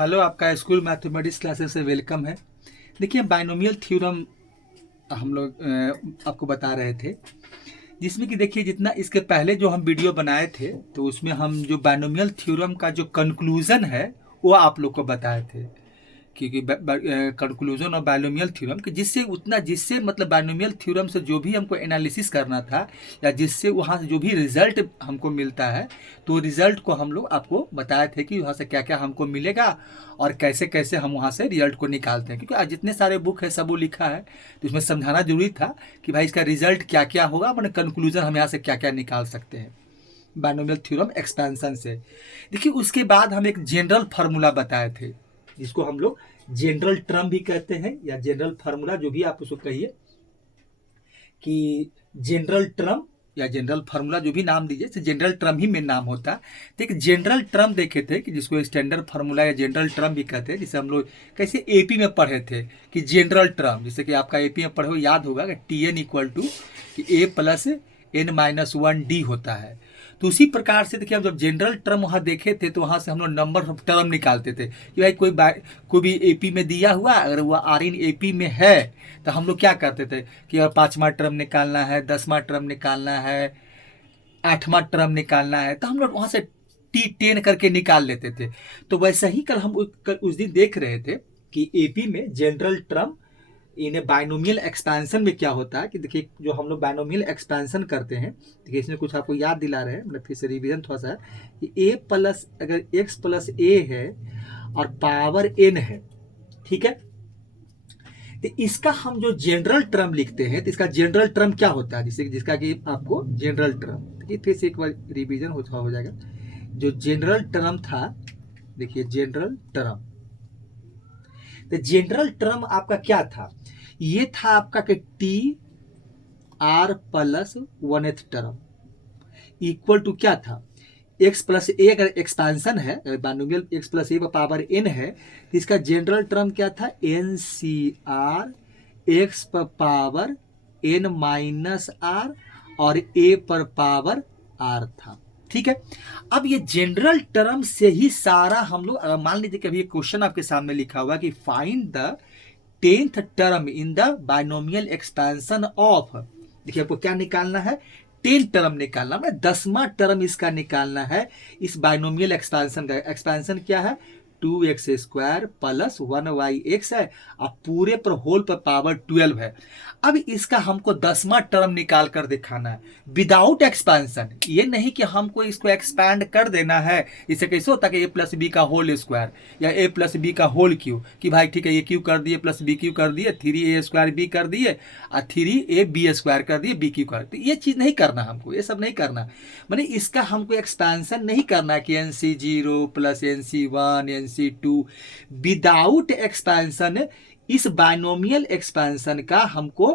Hello, आपका school mathematics classes से welcome है। देखिए, बाइनोमियल थ्योरम हम लोग आपको बता रहे थे, जिसमें कि देखिए जितना इसके पहले जो हम वीडियो बनाए थे तो उसमें हम जो बाइनोमियल थ्योरम का जो कंक्लूजन है वो आप लोग को बताए थे। क्योंकि कंक्लूजन और बाइनोमियल थ्योरम कि जिससे मतलब बाइनोमियल थ्योरम से जो भी हमको एनालिसिस करना था या जिससे वहाँ से जो भी रिजल्ट हमको मिलता है तो रिजल्ट को हम लोग आपको बताए थे कि वहाँ से क्या क्या हमको मिलेगा और कैसे कैसे हम वहाँ से रिजल्ट को निकालते हैं। क्योंकि आज जितने सारे बुक है सब वो लिखा है तो इसमें समझाना जरूरी था कि भाई इसका रिजल्ट क्या क्या होगा, मैंने कंक्लूजन हम यहाँ से क्या क्या निकाल सकते हैं बाइनोमियल थ्योरम एक्सपेंशन से। देखिए, उसके बाद हम एक जनरल फार्मूला बताए थे जिसको हम लोग जनरल टर्म भी कहते हैं या जनरल फार्मूला, जो भी आप उसको कहिए कि जनरल टर्म या जनरल फार्मूला जो भी नाम दीजिए, तो जनरल टर्म ही में नाम होता है। तो एक जनरल टर्म देखे थे कि जिसको स्टैंडर्ड फार्मूला या जनरल टर्म भी कहते हैं, जिसे हम लोग कैसे एपी में पढ़े थे कि जनरल टर्म, जैसे कि आपका एपी में पढ़े हो याद होगा कि T N equal to A plus N minus one D होता है। तो उसी प्रकार से देखिए, हम जब जनरल टर्म वहाँ देखे थे तो वहाँ से हम लोग नंबर ऑफ टर्म निकालते थे कि भाई कोई भी एपी में दिया हुआ, अगर वह आर इन एपी में है तो हम लोग क्या करते थे कि अगर 5वां टर्म निकालना है, 10वां टर्म निकालना है, 8वां टर्म निकालना है, तो हम लोग वहाँ से T10 करके निकाल लेते थे। तो वैसे ही कल हम उस दिन देख रहे थे कि एपी में जनरल टर्म इन्हें बाइनोमियल एक्सपेंशन में क्या होता है कि देखिए, जो हम लोग बाइनोमियल एक्सपेंशन करते हैं, देखिए इसमें कुछ आपको याद दिला रहे हैं, मतलब फिर से रिवीजन थोड़ा सा कि ए प्लस अगर एक्स प्लस ए है और पावर एन है, ठीक है, तो इसका हम जो जनरल टर्म लिखते हैं तो इसका जनरल टर्म क्या होता है, जिसका कि आपको जनरल टर्म, देखिए फिर से एक बार रिवीजन हो जाएगा। जो जनरल टर्म था, देखिए जनरल टर्म, तो जनरल टर्म आपका क्या था, ये था आपका कि T R plus one th term equal to क्या था, एक्स प्लस ए, अगर एक्सपेंशन है, binomial x plus a power N है तो इसका जनरल टर्म क्या था, एन सी आर एक्स पर पावर एन माइनस आर और ए पर पावर आर था। ठीक है, अब ये जनरल टर्म से ही सारा हम लोग, मान लीजिए कभी एक क्वेश्चन आपके सामने लिखा हुआ कि find the 10th term in the binomial expansion of, देखिए आपको क्या निकालना है, 10 टर्म निकालना, मतलब 10वां टर्म इसका निकालना है इस बाइनोमियल एक्सपेंशन का। एक्सपेंशन क्या है, 2x² प्लस 1y(x) है और पूरे पर होल पर पावर 12 है। अब इसका हमको 10वां टर्म निकाल कर दिखाना है विदाउट एक्सपेंशन, ये नहीं कि हमको इसको एक्सपैंड कर देना है। इसे कैसे होता है कि ए प्लस बी का होल स्क्वायर या ए प्लस बी का होल क्यू, कि भाई ठीक है ये क्यू कर दिए प्लस बी क्यू कर दिए, 3a² बी कर दिए और 3ab² कर दिए बी क्यू कर दिए। ये चीज़ नहीं करना हमको, ये सब नहीं करना, मैंने इसका हमको एक्सपेंशन नहीं करना कि NC0 plus NC1 NC2 without expansion. इस बाइनोमियल एक्सपेंशन का हमको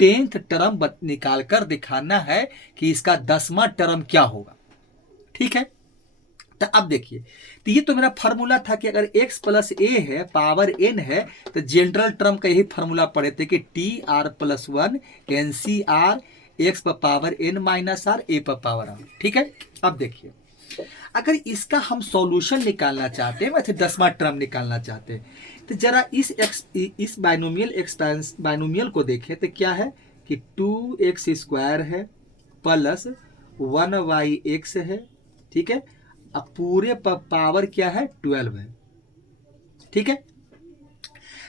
10th टर्म निकाल कर दिखाना है कि इसका 10वां टर्म क्या होगा। ठीक है, तो अब देखिए, तो ये तो मेरा फार्मूला था कि अगर x प्लस ए है पावर n है तो जनरल टर्म का यही फार्मूला पढ़े थे कि TR प्लस 1 NCR एक्स पर power n minus R A पर पावर आर। ठीक है, अब देखिए, अगर इसका हम सॉल्यूशन निकालना चाहते हैं, वैसे 10वां टर्म निकालना चाहते हैं, तो जरा इस बाइनोमियल को देखें तो क्या है कि 2x² है प्लस 1y(x) है, ठीक है, अब पूरे पर पावर क्या है 12 है। ठीक है,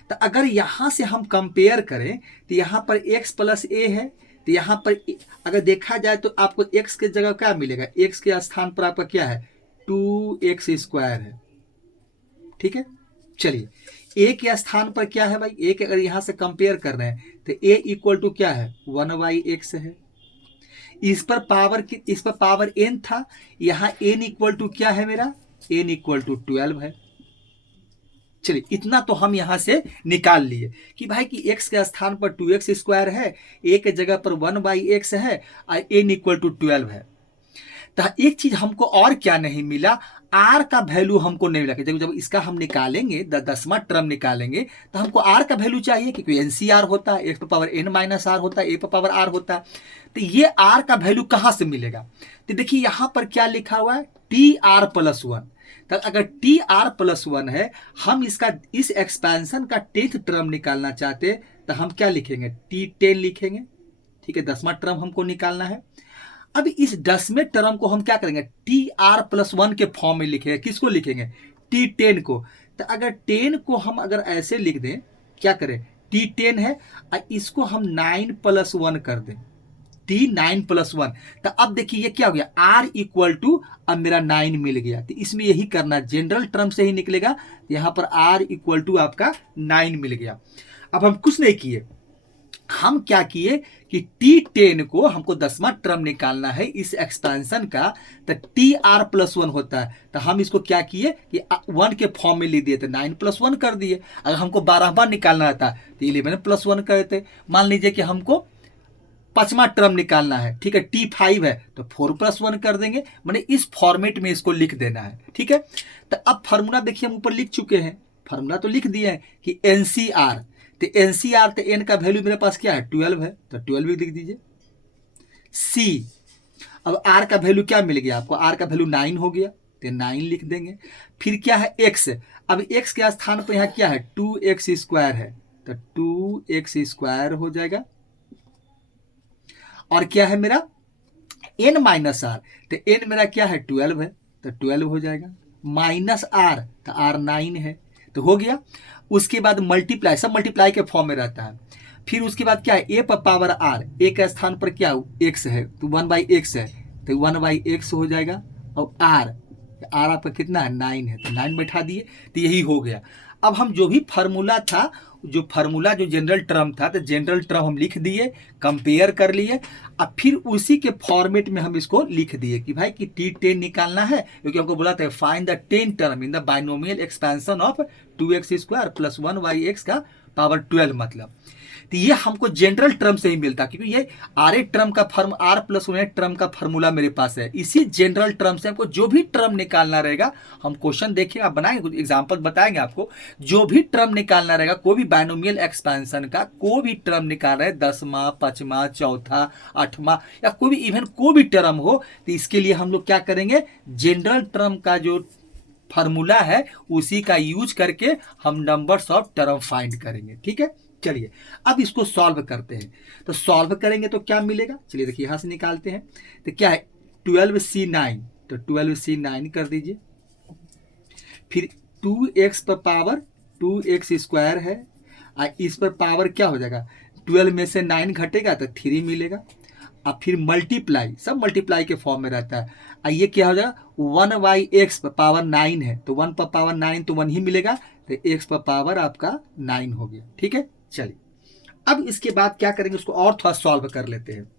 तो अगर यहां से हम कंपेयर करें तो यहां पर x प्लस ए है, तो यहां पर अगर देखा जाए तो आपको x के जगह क्या मिलेगा, x के स्थान पर आपका क्या है 2x² है। ठीक है, चलिए a के स्थान पर क्या है भाई, a के अगर यहां से कंपेयर कर रहे हैं तो a इक्वल टू क्या है 1y(x) है। इस पर पावर n था, यहां n इक्वल टू क्या है मेरा, n इक्वल टू 12 है। चलिए इतना तो हम यहां से निकाल लिए कि भाई कि x के स्थान पर 2x² है, a के जगह पर 1y(x) है और n इक्वल टू 12 है। तो एक चीज हमको और क्या नहीं मिला, r का वैल्यू हमको नहीं मिला। जब इसका हम निकालेंगे 10वां टर्म निकालेंगे तो हमको r का वैल्यू चाहिए, क्योंकि NCR होता है, x पर पावर n माइनस आर होता है, a पर पावर r होता है। तो ये r का वैल्यू कहां से मिलेगा, तो देखिए यहां पर क्या लिखा हुआ है TR प्लस 1, तो अगर टी आर प्लस 1 है, हम इसका इस एक्सपेंशन का 10th टर्म निकालना चाहते तो हम क्या लिखेंगे, T10 लिखेंगे। ठीक है, 10वां टर्म हमको निकालना है। अब इस 10वें टर्म को हम क्या करेंगे, टी आर प्लस 1 के फॉर्म में लिखेंगे। किसको लिखेंगे, T10 को। तो अगर 10 को हम अगर ऐसे लिख दें, क्या करें, T10 है और इसको हम 9 प्लस 1 कर दें, T9 प्लस 1। तो अब देखिए ये क्या हो गया, R इक्वल टू, अब मेरा 9 मिल गया। तो इसमें यही करना, जनरल टर्म से ही निकलेगा। यहां पर R इक्वल टू आपका 9 मिल गया। अब हम कुछ नहीं किए, हम क्या किए कि T10 को हमको 10वां टर्म निकालना है इस एक्सपेंशन का, तो TR प्लस 1 होता है। तो हम इसको क्या किए कि 1 के फॉर्म में ले दिए, तो 9 प्लस 1 कर दिए। अगर हमको 12वां निकालना था तो 11 प्लस 1 करते। मान लीजिए कि हमको 5वां टर्म निकालना है, ठीक है, T5 है तो 4 प्लस 1 कर देंगे। मैंने इस फॉर्मेट में इसको लिख देना है। ठीक है, तो अब फार्मूला देखिए हम ऊपर लिख चुके हैं, फार्मूला तो लिख दिए हैं कि NCR। तो NCR, तो N का वैल्यू मेरे पास क्या है, 12 है, तो 12 भी लिख दीजिए। C, अब R का वैल्यू क्या मिल गया आपको, R का वैल्यू 9 हो गया, तो 9 लिख देंगे। फिर क्या है, X। अब X के स्थान पर यहाँ क्या है, 2x स्क्वायर है, तो 2x स्क्वायर हो जाएगा। और क्या है मेरा n माइनस आर, तो n मेरा क्या है 12 है, तो 12 हो जाएगा। माइनस आर, तो r 9 है, तो हो गया। उसके बाद मल्टीप्लाई, सब मल्टीप्लाई के फॉर्म में रहता है। फिर उसके बाद क्या है, a पर पावर r, a के स्थान पर क्या x है, तो 1/x है, तो 1/x हो जाएगा। और r आपका कितना है, 9 है, तो 9 बैठा दिए, तो यही हो गया। अब हम जो भी फार्मूला था, जो फार्मूला जो जनरल टर्म था, तो जनरल टर्म हम लिख दिए, कंपेयर कर लिए। अब फिर उसी के फॉर्मेट में हम इसको लिख दिए कि भाई कि T10 निकालना है, क्योंकि हमको बोला था find the 10 term in the binomial expansion of 2x square plus 1y(x) का पावर 12 मतलब। तो ये हमको जनरल टर्म से ही मिलता, क्योंकि ये आर टर्म का R प्लस 1 टर्म का फार्मूला मेरे पास है। इसी जनरल टर्म से हमको जो भी टर्म निकालना रहेगा, हम क्वेश्चन देखिए, आप बनाएंगे, कुछ एग्जांपल बताएंगे आपको। जो भी टर्म निकालना रहेगा, कोई भी बाइनोमियल एक्सपेंशन का कोई भी टर्म निकाल रहे, 10वां, 5वां, 4था, 8वां, या कोई भी इवन कोई भी टर्म हो, तो इसके लिए हम लोग क्या करेंगे, जनरल टर्म का जो फार्मूला है उसी का यूज करके हम नंबर्स ऑफ टर्म फाइंड करेंगे। ठीक है, चलिए अब इसको सॉल्व करते हैं। तो सॉल्व करेंगे तो क्या मिलेगा, चलिए देखिए यहां से निकालते हैं। तो क्या है 12C9, तो 12C9 कर दीजिए। फिर 2x पर पावर 2x स्क्वायर है, और इस पर पावर क्या हो जाएगा, 12 में से 9 घटेगा तो 3 मिलेगा। अब फिर मल्टीप्लाई, सब मल्टीप्लाई के फॉर्म में रहता है। और ये क्या हो जाएगा, 1/x पर पावर 9 है, तो 1 पर पावर 9 तो 1 ही मिलेगा, तो x पर पावर आपका 9 हो गया। ठीक है, चलिए अब इसके बाद क्या करेंगे, उसको और थोड़ा सॉल्व कर लेते हैं।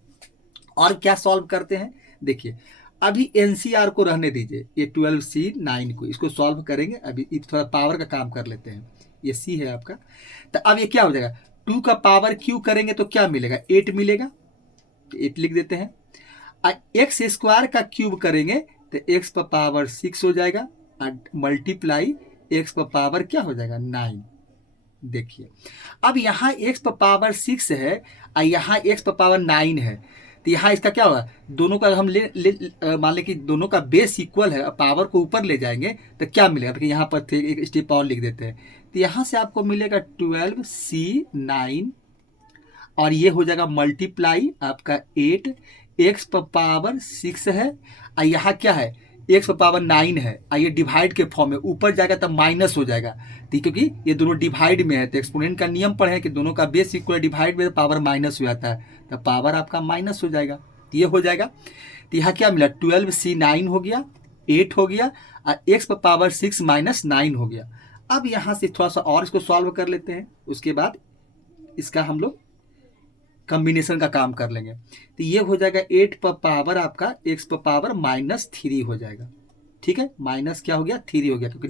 और क्या सॉल्व करते हैं, देखिए अभी NCR को रहने दीजिए, ये 12C9 को इसको सॉल्व करेंगे। अभी थोड़ा पावर का काम कर लेते हैं। ये C है आपका, तो अब ये क्या हो जाएगा, 2 का पावर Q करेंगे तो क्या मिलेगा, 8 मिलेगा, तो 8 लिख देते हैं। और x स्क्वायर का क्यूब करेंगे तो x पर पावर 6 हो जाएगा, और मल्टीप्लाई x पर पावर क्या हो जाएगा, 9। देखिए अब यहाँ x पर पावर 6 है और यहाँ x पर पावर 9 है, तो यहाँ इसका क्या होगा, दोनों का हम मान लें कि दोनों का बेस इक्वल है, पावर को ऊपर ले जाएंगे तो क्या मिलेगा, तो यहाँ पर एक स्टेप और लिख देते हैं। तो यहाँ से आपको मिलेगा 12C9, और ये हो जाएगा मल्टीप्लाई आपका 8, x पर पावर 6 है, और यहाँ क्या है, x पर पावर 9 है, और ये डिवाइड के फॉर्म में ऊपर जाएगा तब माइनस हो जाएगा, ठीक, क्योंकि ये दोनों डिवाइड में है। तो एक्सपोनेंट का नियम पढ़े कि दोनों का बेस इक्वल डिवाइड में पावर माइनस हो जाता है, तो पावर आपका माइनस हो जाएगा, तो ये हो जाएगा। तो यहाँ क्या मिला, 12C9 हो गया, 8 हो गया, और x पर पावर 6 माइनस 9 हो गया। अब यहाँ से थोड़ा सा और इसको सॉल्व कर लेते हैं, उसके बाद इसका हम लोग कॉम्बिनेशन का काम कर लेंगे। तो ये हो जाएगा 8 पर पावर आपका x पर पावर -3 हो जाएगा। ठीक है, माइनस क्या हो गया, 3 हो गया, क्योंकि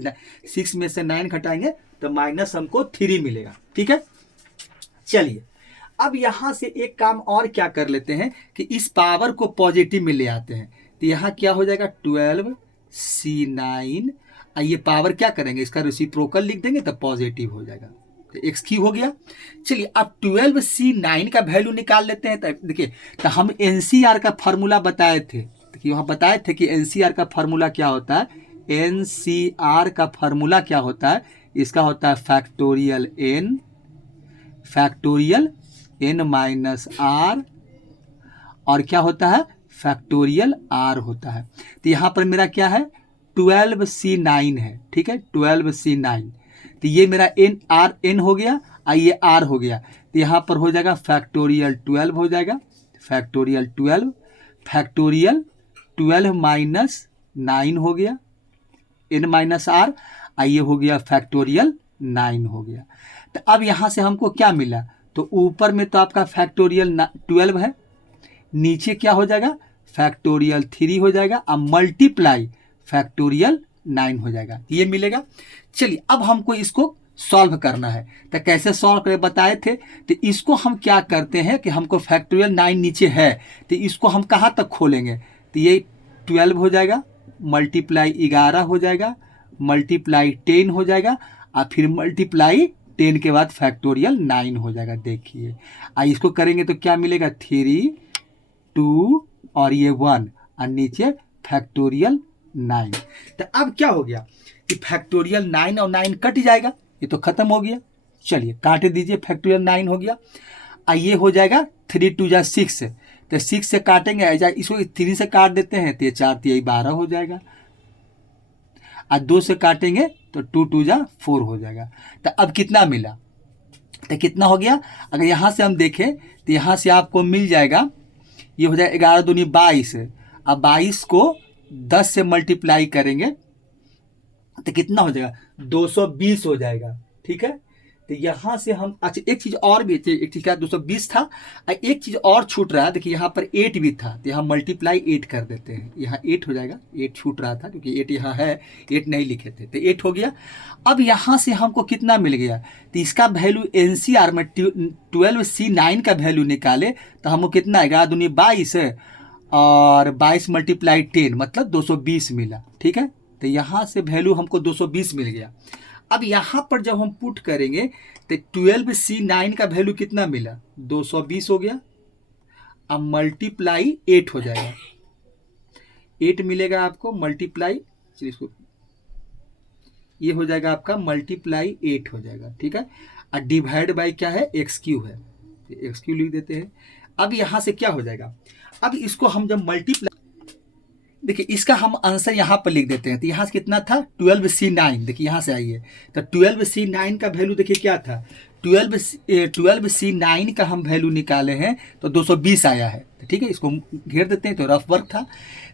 6 में से 9 घटाएंगे तो माइनस हमको 3 मिलेगा। ठीक है, चलिए अब यहां से एक काम और क्या कर लेते हैं कि इस पावर को पॉजिटिव में ले आते हैं। तो यहाँ क्या हो जाएगा 12C9, ये पावर क्या करेंगे, इसका रेसिप्रोकल लिख देंगे तो पॉजिटिव हो जाएगा, तो x की हो गया। चलिए अब 12C9 का वैल्यू निकाल लेते हैं। तो देखिए, तो हम NCR का फार्मूला बताए थे, कि वहाँ बताए थे कि NCR का फार्मूला क्या होता है, NCR का फॉर्मूला क्या होता है, इसका होता है फैक्टोरियल n माइनस r, और क्या होता है फैक्टोरियल r होता है। तो यहाँ पर मेरा क्या है 12C9 है, ठीक है 12C9। तो ये मेरा n हो गया और ये r हो गया, तो यहाँ पर हो जाएगा फैक्टोरियल 12 हो जाएगा, फैक्टोरियल 12 माइनस 9 हो गया n माइनस r, ये हो गया फैक्टोरियल 9 हो गया। तो अब यहाँ से हमको क्या मिला, तो ऊपर में तो आपका फैक्टोरियल 12 है, नीचे क्या हो जाएगा फैक्टोरियल 3 हो जाएगा, अब मल्टीप्लाई फैक्टोरियल 9 हो जाएगा, ये मिलेगा। चलिए अब हमको इसको सॉल्व करना है, तो कैसे सॉल्व करें बताए थे। तो इसको हम क्या करते हैं कि हमको फैक्टोरियल 9 नीचे है, तो इसको हम कहाँ तक खोलेंगे, तो ये 12 हो जाएगा, मल्टीप्लाई 11 हो जाएगा, मल्टीप्लाई 10 हो जाएगा, और फिर मल्टीप्लाई 10 के बाद फैक्टोरियल 9 हो जाएगा। देखिए इसको करेंगे तो क्या मिलेगा 3 2 और ये 1 और नीचे फैक्टोरियल 9। तो अब क्या हो गया कि फैक्टोरियल 9 और 9 कट जाएगा, ये तो खत्म हो गया। चलिए काट दीजिए, फैक्टोरियल 9 हो गया, ये हो जाएगा 3 2 जा 6, तो 6 से काटेंगे इसको 3 से काट देते हैं तो ये 4 3 12 हो जाएगा, और 2 से काटेंगे तो 2 2 जा 4 हो जाएगा। तो अब कितना मिला, तो कितना हो गया, अगर यहाँ से हम देखें तो यहाँ से आपको मिल जाएगा, ये हो जाएगा 11 दूनी 22, अब 22 को 10 से मल्टीप्लाई करेंगे तो कितना हो जाएगा 220 हो जाएगा, ठीक है। तो यहाँ से हम अच्छा एक चीज़ और भी, एक चीज़ क्या 220 था, एक चीज़ और छूट रहा है, देखिए यहाँ पर 8 भी था, तो यहाँ मल्टीप्लाई 8 कर देते हैं, यहाँ 8 हो जाएगा, 8 छूट रहा था क्योंकि 8 यहाँ है, 8 नहीं लिखे थे, तो 8 हो गया। अब यहाँ से हमको कितना मिल गया, तो इसका वैल्यू NCR में 12C9 का वैल्यू निकाले तो हमको कितना 11 दूनी 22 और 22 मल्टीप्लाई 10 मतलब 220 मिला, ठीक है। तो यहाँ से वैल्यू हमको 220 मिल गया। अब यहाँ पर जब हम पुट करेंगे तो 12C9 का वैल्यू कितना मिला 220 हो गया, अब मल्टीप्लाई 8 हो जाएगा, 8 मिलेगा आपको मल्टीप्लाई, चलिए इसको ये हो जाएगा आपका मल्टीप्लाई 8 हो जाएगा, ठीक है। और डिवाइड बाई क्या है x³ है, x³ लिख देते हैं। अब यहाँ से क्या हो जाएगा, अब इसको हम जब मल्टीप्लाई, देखिए इसका हम आंसर यहाँ पर लिख देते हैं। तो यहाँ से कितना था 12C9, देखिए यहाँ से आइए तो 12C9 का वैल्यू देखिए क्या था 12C9 का हम वैल्यू निकाले हैं तो 220 आया है, तो ठीक है इसको घेर देते हैं, तो रफ वर्क था।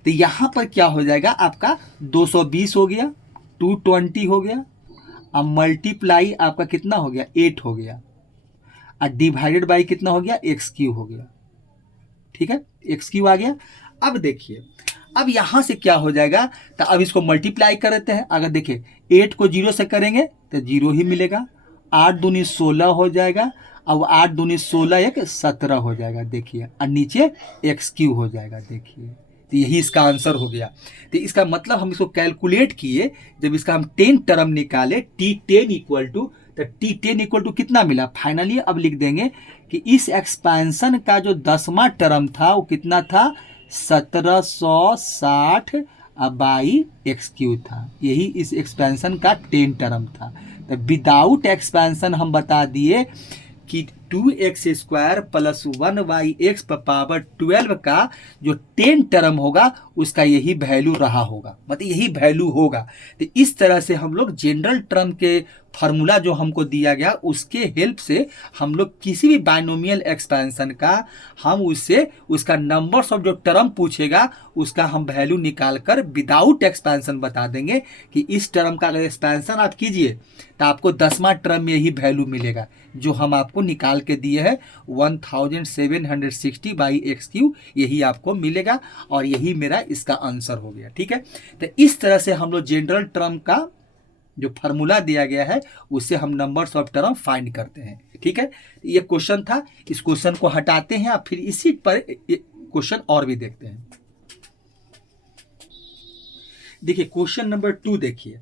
तो यहाँ पर क्या हो जाएगा आपका 220 हो गया, 220 हो गया, अब मल्टीप्लाई आपका कितना हो गया 8 हो गया, और डिवाइडेड बाई कितना हो गया x³ हो गया, ठीक है x³ आ गया। अब देखिए अब यहाँ से क्या हो जाएगा, तो अब इसको मल्टीप्लाई कर देते हैं। अगर देखिए 8 को 0 से करेंगे तो 0 ही मिलेगा, 8 दूनी 16 हो जाएगा, अब 8 दूनी 16 एक 17 हो जाएगा, देखिए और नीचे x³ हो जाएगा, देखिए तो यही इसका आंसर हो गया। तो इसका मतलब हम इसको कैलकुलेट किए, जब इसका हम 10 टर्म निकाले T10 इक्वल टू, तो T10 इक्वल टू कितना मिला फाइनली, अब लिख देंगे कि इस एक्सपेंशन का जो 10वां टर्म था वो कितना था 1760 बाई x³ था, यही इस एक्सपेंशन का 10 टर्म था। तो विदाउट एक्सपेंशन हम बता दिए कि 2x² प्लस 1y(x) पावर 12 का जो 10 टर्म होगा उसका यही वैल्यू रहा होगा, मतलब यही वैल्यू होगा। तो इस तरह से हम लोग जनरल टर्म के फार्मूला जो हमको दिया गया उसके हेल्प से हम लोग किसी भी बाइनोमियल एक्सपेंशन का हम उससे उसका नंबर्स ऑफ जो टर्म पूछेगा उसका हम वैल्यू निकाल कर विदाउट एक्सपेंशन बता देंगे कि इस टर्म का अगर एक्सपेंशन आप कीजिए तो आपको 10वां टर्म में यही वैल्यू मिलेगा जो हम आपको निकाल के दिए हैं 1760 बाई x³, यही आपको मिलेगा और यही मेरा इसका आंसर हो गया, ठीक है। तो इस तरह से हम लोग जनरल टर्म का जो फार्मूला दिया गया है उससे हम नंबर्स ऑफ टर्म फाइंड करते हैं, ठीक है। ये क्वेश्चन था, इस क्वेश्चन को हटाते हैं और फिर इसी पर क्वेश्चन और भी देखते हैं। देखिए क्वेश्चन नंबर 2 देखिए,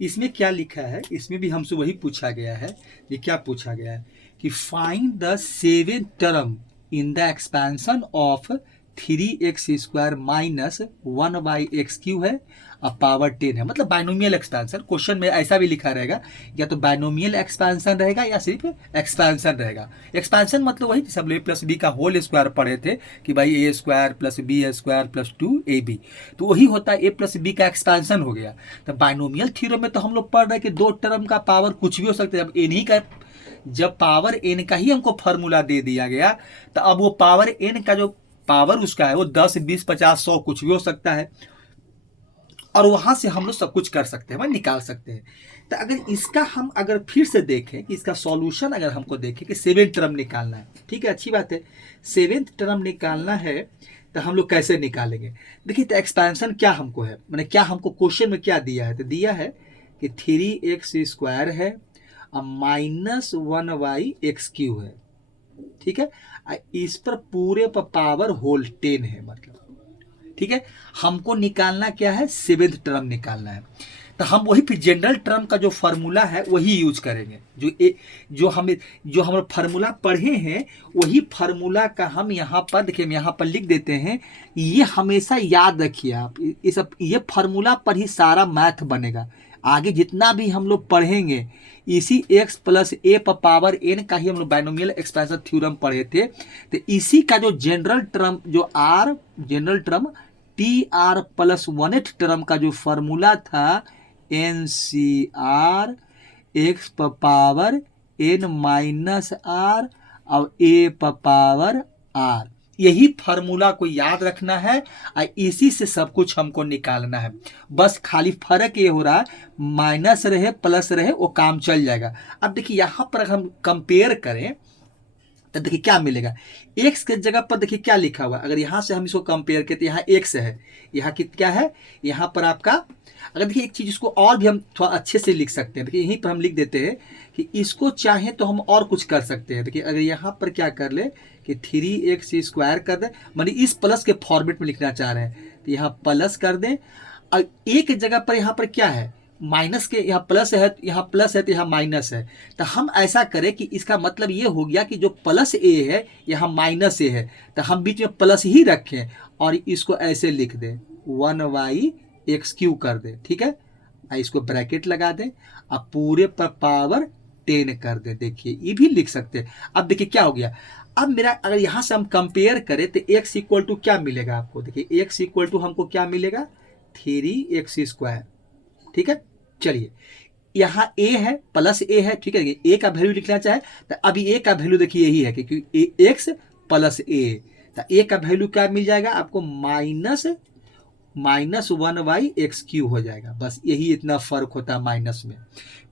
इसमें क्या लिखा है, इसमें भी हमसे वही पूछा गया है। ये क्या पूछा गया है कि find the 7th term in the expansion of 3x² minus 1/x³ है और पावर 10 है, मतलब बाइनोमियल एक्सपेंशन। क्वेश्चन में ऐसा भी लिखा रहेगा, या तो बाइनोमियल एक्सपेंशन रहेगा या सिर्फ एक्सपेंशन रहेगा। एक्सपेंशन मतलब वही सब a प्लस बी का होल स्क्वायर पढ़े थे कि भाई a² plus b² plus 2ab, तो वही होता है a प्लस बी का एक्सपेंशन हो गया। तो बाइनोमियल थ्योरम में तो हम लोग पढ़ रहे हैं कि दो टर्म का पावर कुछ भी हो सकता है। जब पावर n का ही हमको फॉर्मूला दे दिया गया, तो अब वो पावर n का जो पावर उसका है वो 10, 20, 50, 100 कुछ भी हो सकता है, और वहां से हम लोग सब कुछ कर सकते हैं, निकाल सकते हैं। तो अगर इसका हम अगर फिर से देखें कि इसका सॉल्यूशन अगर हमको देखें कि 7th टर्म निकालना है, ठीक है, अच्छी बात है, 7th टर्म निकालना है, तो हम लोग कैसे निकालेंगे? देखिए, तो एक्सपेंशन क्या हमको है, मैंने क्या हमको क्वेश्चन में क्या दिया है, तो दिया है कि 3x² है और माइनस 1/x³ है, ठीक है, इस पर पूरे पर पावर होल 10 है, मतलब ठीक है। हमको निकालना क्या है, 7th टर्म निकालना है। तो हम वही फिर जनरल टर्म का जो फार्मूला है वही यूज करेंगे, जो हम फार्मूला पढ़े हैं वही फार्मूला का हम यहाँ पर देखिए, हम यहाँ पर लिख देते हैं। ये हमेशा याद रखिए आप, ये फार्मूला पर ही सारा मैथ बनेगा। आगे जितना भी हम लोग पढ़ेंगे इसी x प्लस a पर पावर n का ही हम लोग बाइनोमियल एक्सपेंशन थ्योरम पढ़े थे। तो इसी का जो जनरल टर्म जो general term TR plus 1th term का जो फॉर्मूला था NCR x पर पावर n माइनस r और a पर पावर r, यही फार्मूला को याद रखना है और इसी से सब कुछ हमको निकालना है। बस खाली फर्क ये हो रहा है, माइनस रहे प्लस रहे वो काम चल जाएगा। अब देखिए यहाँ पर हम कंपेयर करें तो देखिए क्या मिलेगा, x के जगह पर देखिए क्या लिखा हुआ है। अगर यहाँ से हम इसको कंपेयर करें तो यहाँ x है, यहाँ क्या है, यहाँ पर आपका, अगर देखिए एक चीज इसको और भी हम थोड़ा अच्छे से लिख सकते हैं। देखिए यहीं पर हम लिख देते हैं कि इसको चाहे तो हम और कुछ कर सकते हैं। देखिए अगर यहाँ पर क्या कर ले कि 3x² कर दें, मानी इस प्लस के फॉर्मेट में लिखना चाह रहे हैं तो यहाँ प्लस कर दें, और एक जगह पर यहाँ पर क्या है, माइनस के यहाँ प्लस है, यहाँ प्लस है तो यहाँ माइनस है। तो हम ऐसा करें कि इसका मतलब ये हो गया कि जो प्लस a है यहाँ माइनस a है, तो हम बीच में प्लस ही रखें और इसको ऐसे लिख दें 1/x³ कर दें, ठीक है, इसको ब्रैकेट लगा दें और पूरे पर पावर 10 कर दें। देखिए ये भी लिख सकते हैं। अब देखिए क्या हो गया, अब मेरा अगर यहाँ से हम कंपेयर करें तो x इक्वल टू क्या मिलेगा आपको, देखिए x इक्वल टू हमको क्या मिलेगा 3x², ठीक है। चलिए यहाँ a है प्लस a है, ठीक है, a का वैल्यू लिखना चाहे तो अभी a का वैल्यू देखिए यही है क्योंकि x प्लस a, तो a का वैल्यू क्या मिल जाएगा आपको माइनस 1/x³ हो जाएगा। बस यही इतना फर्क होता है माइनस में।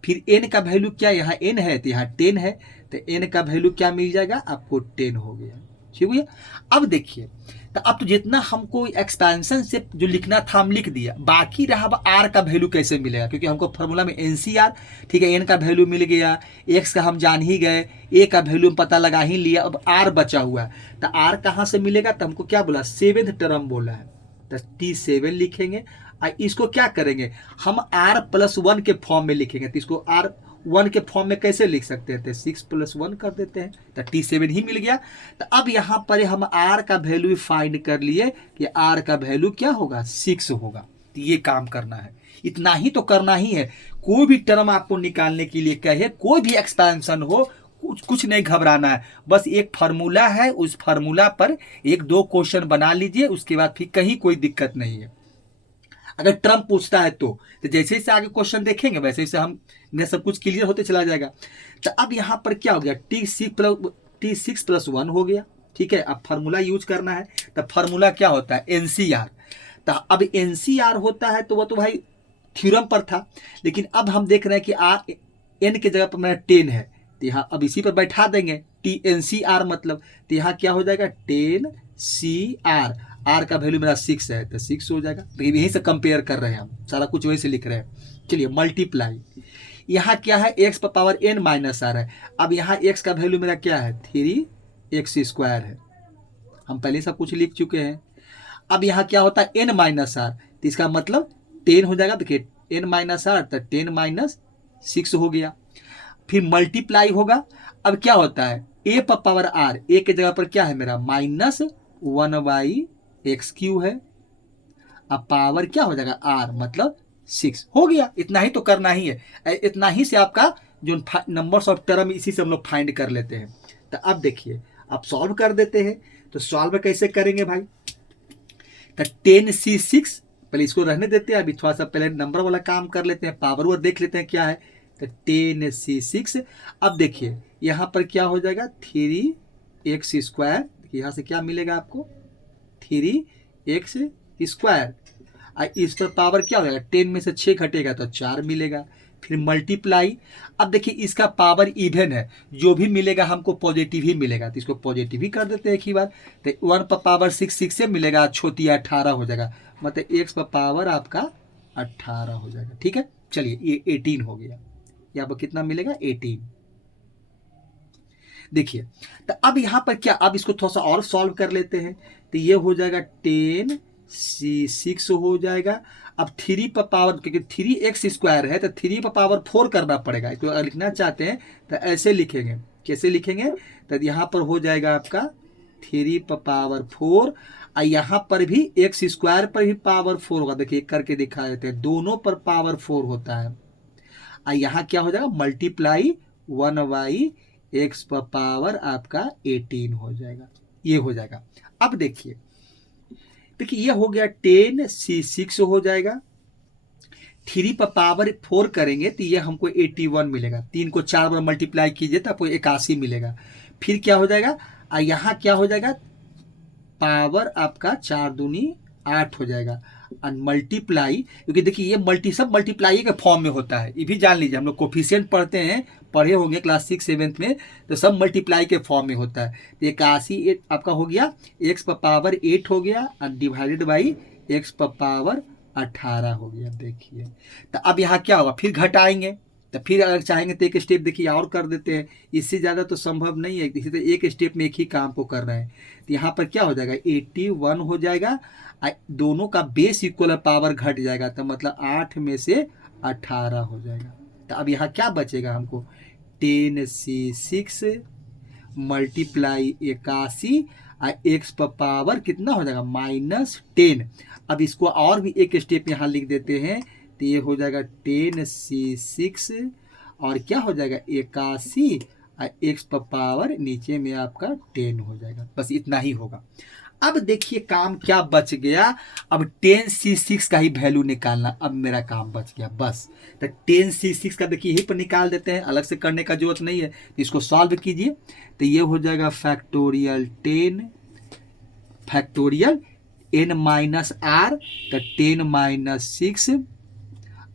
फिर n का वैल्यू क्या, यहाँ n है तो यहाँ 10 है, तो n का वैल्यू क्या मिल जाएगा आपको 10 हो गया, ठीक है। अब देखिए, तो अब तो जितना हमको एक्सपेंशन से जो लिखना था हम लिख दिया, बाकी रहा अब r का वैल्यू कैसे मिलेगा, क्योंकि हमको फॉर्मूला में NCR, ठीक है, n का वैल्यू मिल गया, x का हम जान ही गए, a का वैल्यू हम पता लगा ही लिया, अब r बचा हुआ है। तो r कहाँ से मिलेगा, तो हमको क्या बोला 7th टर्म बोला है, तो T7 लिखेंगे और इसको क्या करेंगे हम r प्लस 1 के फॉर्म में लिखेंगे। तो इसको r1 के फॉर्म में कैसे लिख सकते हैं, तो 6 + 1 कर देते हैं, तो T7 ही मिल गया। तो अब यहाँ पर हम r का वैल्यू फाइंड कर लिए कि r का वैल्यू क्या होगा 6 होगा। तो ये काम करना है, इतना ही तो करना ही है। कोई भी टर्म आपको निकालने के लिए कहे, कोई भी एक्सपेंशन हो, कुछ नहीं घबराना है, बस एक फार्मूला है, उस फार्मूला पर 1-2 क्वेश्चन बना लीजिए, उसके बाद फिर कहीं कोई दिक्कत नहीं है। अगर टर्म पूछता है तो जैसे जैसे आगे क्वेश्चन देखेंगे वैसे वैसे हम सब कुछ क्लियर होते चला जाएगा। तो अब यहाँ पर क्या हो गया, T6 + 1 हो गया, ठीक है। अब फार्मूला यूज करना है, तो फार्मूला क्या होता है NCR। तो अब NCR होता है तो वो तो भाई थ्योरम पर था, लेकिन अब हम देख रहे हैं कि n के जगह पर मेरा 10 है, तो यहाँ अब इसी पर बैठा देंगे NCR मतलब, तो यहाँ क्या हो जाएगा 10CR, r का वैल्यू मेरा 6 है तो 6 हो जाएगा। तो यहीं से कंपेयर कर रहे हैं हम, सारा कुछ वहीं से लिख रहे हैं। चलिए मल्टीप्लाई, यहाँ क्या है x पर पावर n माइनस r है। अब यहाँ x का वैल्यू मेरा क्या है 3x² है, हम पहले सब कुछ लिख चुके हैं। अब यहाँ क्या होता है n माइनस r, तो इसका मतलब 10 हो जाएगा। देखिए n माइनस r तो 10 - 6 हो गया। फिर मल्टीप्लाई होगा, अब क्या होता है a पर पावर r, a के जगह पर क्या है मेरा -1/x², एक्स क्यू है, अब पावर क्या हो जाएगा आर मतलब 6 हो गया। इतना ही तो करना ही है, इतना ही से आपका जो नंबर्स ऑफ टर्म इसी से हम लोग फाइंड कर लेते हैं। तो अब देखिए अब सॉल्व कर देते हैं। तो सॉल्व कैसे करेंगे भाई, तो 10C6 पहले इसको रहने देते हैं, अभी थोड़ा सा पहले नंबर वाला काम कर लेते हैं, पावर वो देख लेते हैं क्या है। तो 10C6 अब देखिए यहाँ पर क्या हो जाएगा 3x², यहाँ से क्या मिलेगा आपको 3x²। इस पर पावर क्या हो जाएगा 10 में से 6 घटेगा तो 4 मिलेगा, फिर मल्टीप्लाई। अब देखिए इसका पावर इवन है, जो भी मिलेगा हमको पॉजिटिव ही मिलेगा, तो इसको पॉजिटिव ही कर देते हैं एक ही बार। तो 1 पर पावर 6 से मिलेगा, छोटी 18 हो जाएगा, मतलब x पर पावर आपका 18 हो जाएगा। ठीक है, चलिए ये 18 हो गया, यहाँ पर कितना मिलेगा 18। देखिए तो अब यहाँ पर क्या, अब इसको थोड़ा सा और सॉल्व कर लेते हैं। तो ये हो जाएगा 10C6 हो जाएगा। अब 3 पर पावर, क्योंकि 3x² है तो 3 पर पावर 4 करना पड़ेगा। तो अगर लिखना चाहते हैं तो ऐसे लिखेंगे, कैसे लिखेंगे, तो यहाँ पर हो जाएगा आपका 3 पर पावर 4, और यहाँ पर भी x² पर भी पावर 4 होगा। देखिए करके दिखा देते हैं, दोनों पर पावर 4 होता है। और यहाँ क्या हो जाएगा मल्टीप्लाई 1/x पर पावर आपका 18 हो जाएगा, ये हो जाएगा। अब देखिए ये हो गया 10C6 हो जाएगा, 3 पर पावर 4 करेंगे तो ये हमको 81 मिलेगा, 3 को 4 बार मल्टीप्लाई कीजिए तो आपको 81 मिलेगा। फिर क्या हो जाएगा, यहाँ क्या हो जाएगा पावर आपका 4 दूनी 8 हो जाएगा, और मल्टीप्लाई, क्योंकि देखिए ये सब मल्टीप्लाई के फॉर्म में होता है, ये भी जान लीजिए, हम लोग कोफिशिएंट पढ़े होंगे क्लास 6-7 में, तो सब मल्टीप्लाई के फॉर्म में होता है। तो 81 आपका हो गया, x पर पावर 8 हो गया, और डिवाइडेड बाई x पर पावर 18 हो गया। देखिए तो अब यहाँ क्या होगा, फिर घटाएंगे, तो फिर अगर चाहेंगे तो एक स्टेप देखिए और कर देते हैं, इससे ज़्यादा तो संभव नहीं है, इसी तरह एक स्टेप में एक ही काम को कर रहे हैं। तो यहाँ पर क्या हो जाएगा 81 हो जाएगा, दोनों का बेस इक्वल पावर घट जाएगा, तो मतलब 8 में से 18 हो जाएगा। तो अब यहाँ क्या बचेगा हमको 10C6 मल्टीप्लाई 81, x पर पावर कितना हो जाएगा -10। अब इसको और भी एक स्टेप यहाँ लिख देते हैं, तो ये हो जाएगा 10C6 और क्या हो जाएगा 81, x पर पावर नीचे में आपका 10 हो जाएगा। बस इतना ही होगा। अब देखिए काम क्या बच गया, अब 10C6 का ही वैल्यू निकालना, अब मेरा काम बच गया बस। तो 10C6 का देखिए यहीं पर निकाल देते हैं, अलग से करने का जरूरत नहीं है। तो इसको सॉल्व कीजिए, तो ये हो जाएगा फैक्टोरियल 10 फैक्टोरियल n-r, तो 10 - 6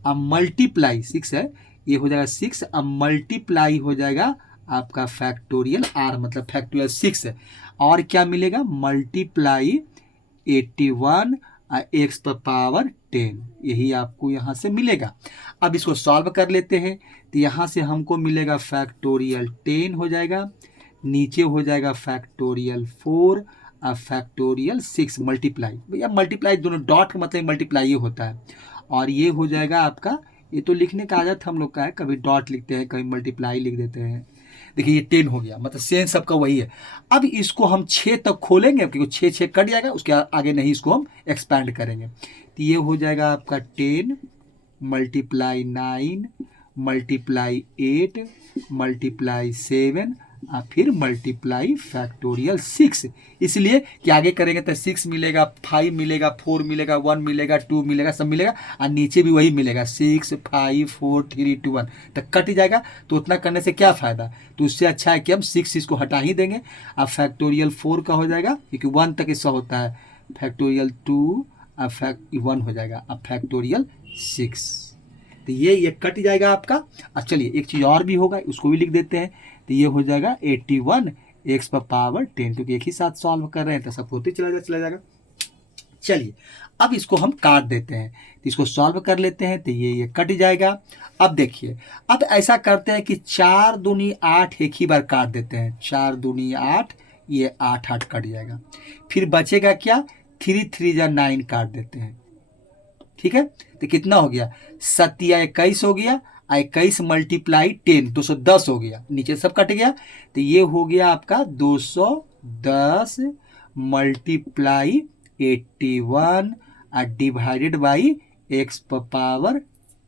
अब मल्टीप्लाई 6 है, ये हो जाएगा 6, अब मल्टीप्लाई हो जाएगा आपका फैक्टोरियल r मतलब फैक्टोरियल 6 है, और क्या मिलेगा मल्टीप्लाई 81 x पर पावर 10, यही आपको यहाँ से मिलेगा। अब इसको सॉल्व कर लेते हैं, तो यहाँ से हमको मिलेगा फैक्टोरियल 10 हो जाएगा, नीचे हो जाएगा फैक्टोरियल 4 और फैक्टोरियल 6 मल्टीप्लाई, भैया मल्टीप्लाई दोनों डॉट का मतलब मल्टीप्लाई होता है, और ये हो जाएगा आपका, ये तो लिखने का आदत हम लोग का है, कभी डॉट लिखते हैं कभी मल्टीप्लाई लिख देते हैं। देखिए ये 10 हो गया, मतलब सेंस सबका वही है। अब इसको हम 6 तक खोलेंगे, क्योंकि 6 कट जाएगा, उसके आगे नहीं इसको हम एक्सपैंड करेंगे। तो ये हो जाएगा आपका 10 मल्टीप्लाई 9 मल्टीप्लाई 8 मल्टीप्लाई 7 और फिर मल्टीप्लाई फैक्टोरियल 6, इसलिए कि आगे करेंगे तो 6 मिलेगा, 5 मिलेगा, 4 मिलेगा, 1 मिलेगा, 2 मिलेगा, सब मिलेगा, और नीचे भी वही मिलेगा 6 5 4 3 2 1, तो कट जाएगा। तो उतना करने से क्या फ़ायदा, तो उससे अच्छा है कि हम 6 इसको हटा ही देंगे। अब फैक्टोरियल 4 का हो जाएगा, क्योंकि 1 तक इसका होता है, फैक्टोरियल 2 अब 1 हो जाएगा, अब फैक्टोरियल 6, तो ये कट जाएगा आपका। अब चलिए एक चीज़ और भी होगा, उसको भी लिख देते हैं, तो ये हो जाएगा 81 x पर पावर 10, क्योंकि एक ही साथ सॉल्व कर रहे हैं तो सब होते चला जाएगा। चलिए अब इसको हम काट देते हैं, तो इसको सॉल्व कर लेते हैं, तो ये कट जाएगा। अब देखिए अब ऐसा करते हैं कि 4 दूनी 8 एक ही बार काट देते हैं, 4 दूनी 8, ये 8 8 कट जाएगा, फिर बचेगा क्या 3 3 जा 9 काट देते हैं, ठीक है। तो कितना हो गया 7 या 21 हो गया, 21 मल्टीप्लाई 10 210 हो गया, नीचे सब कट गया, तो ये हो गया आपका 210 multiply 81 divided by x power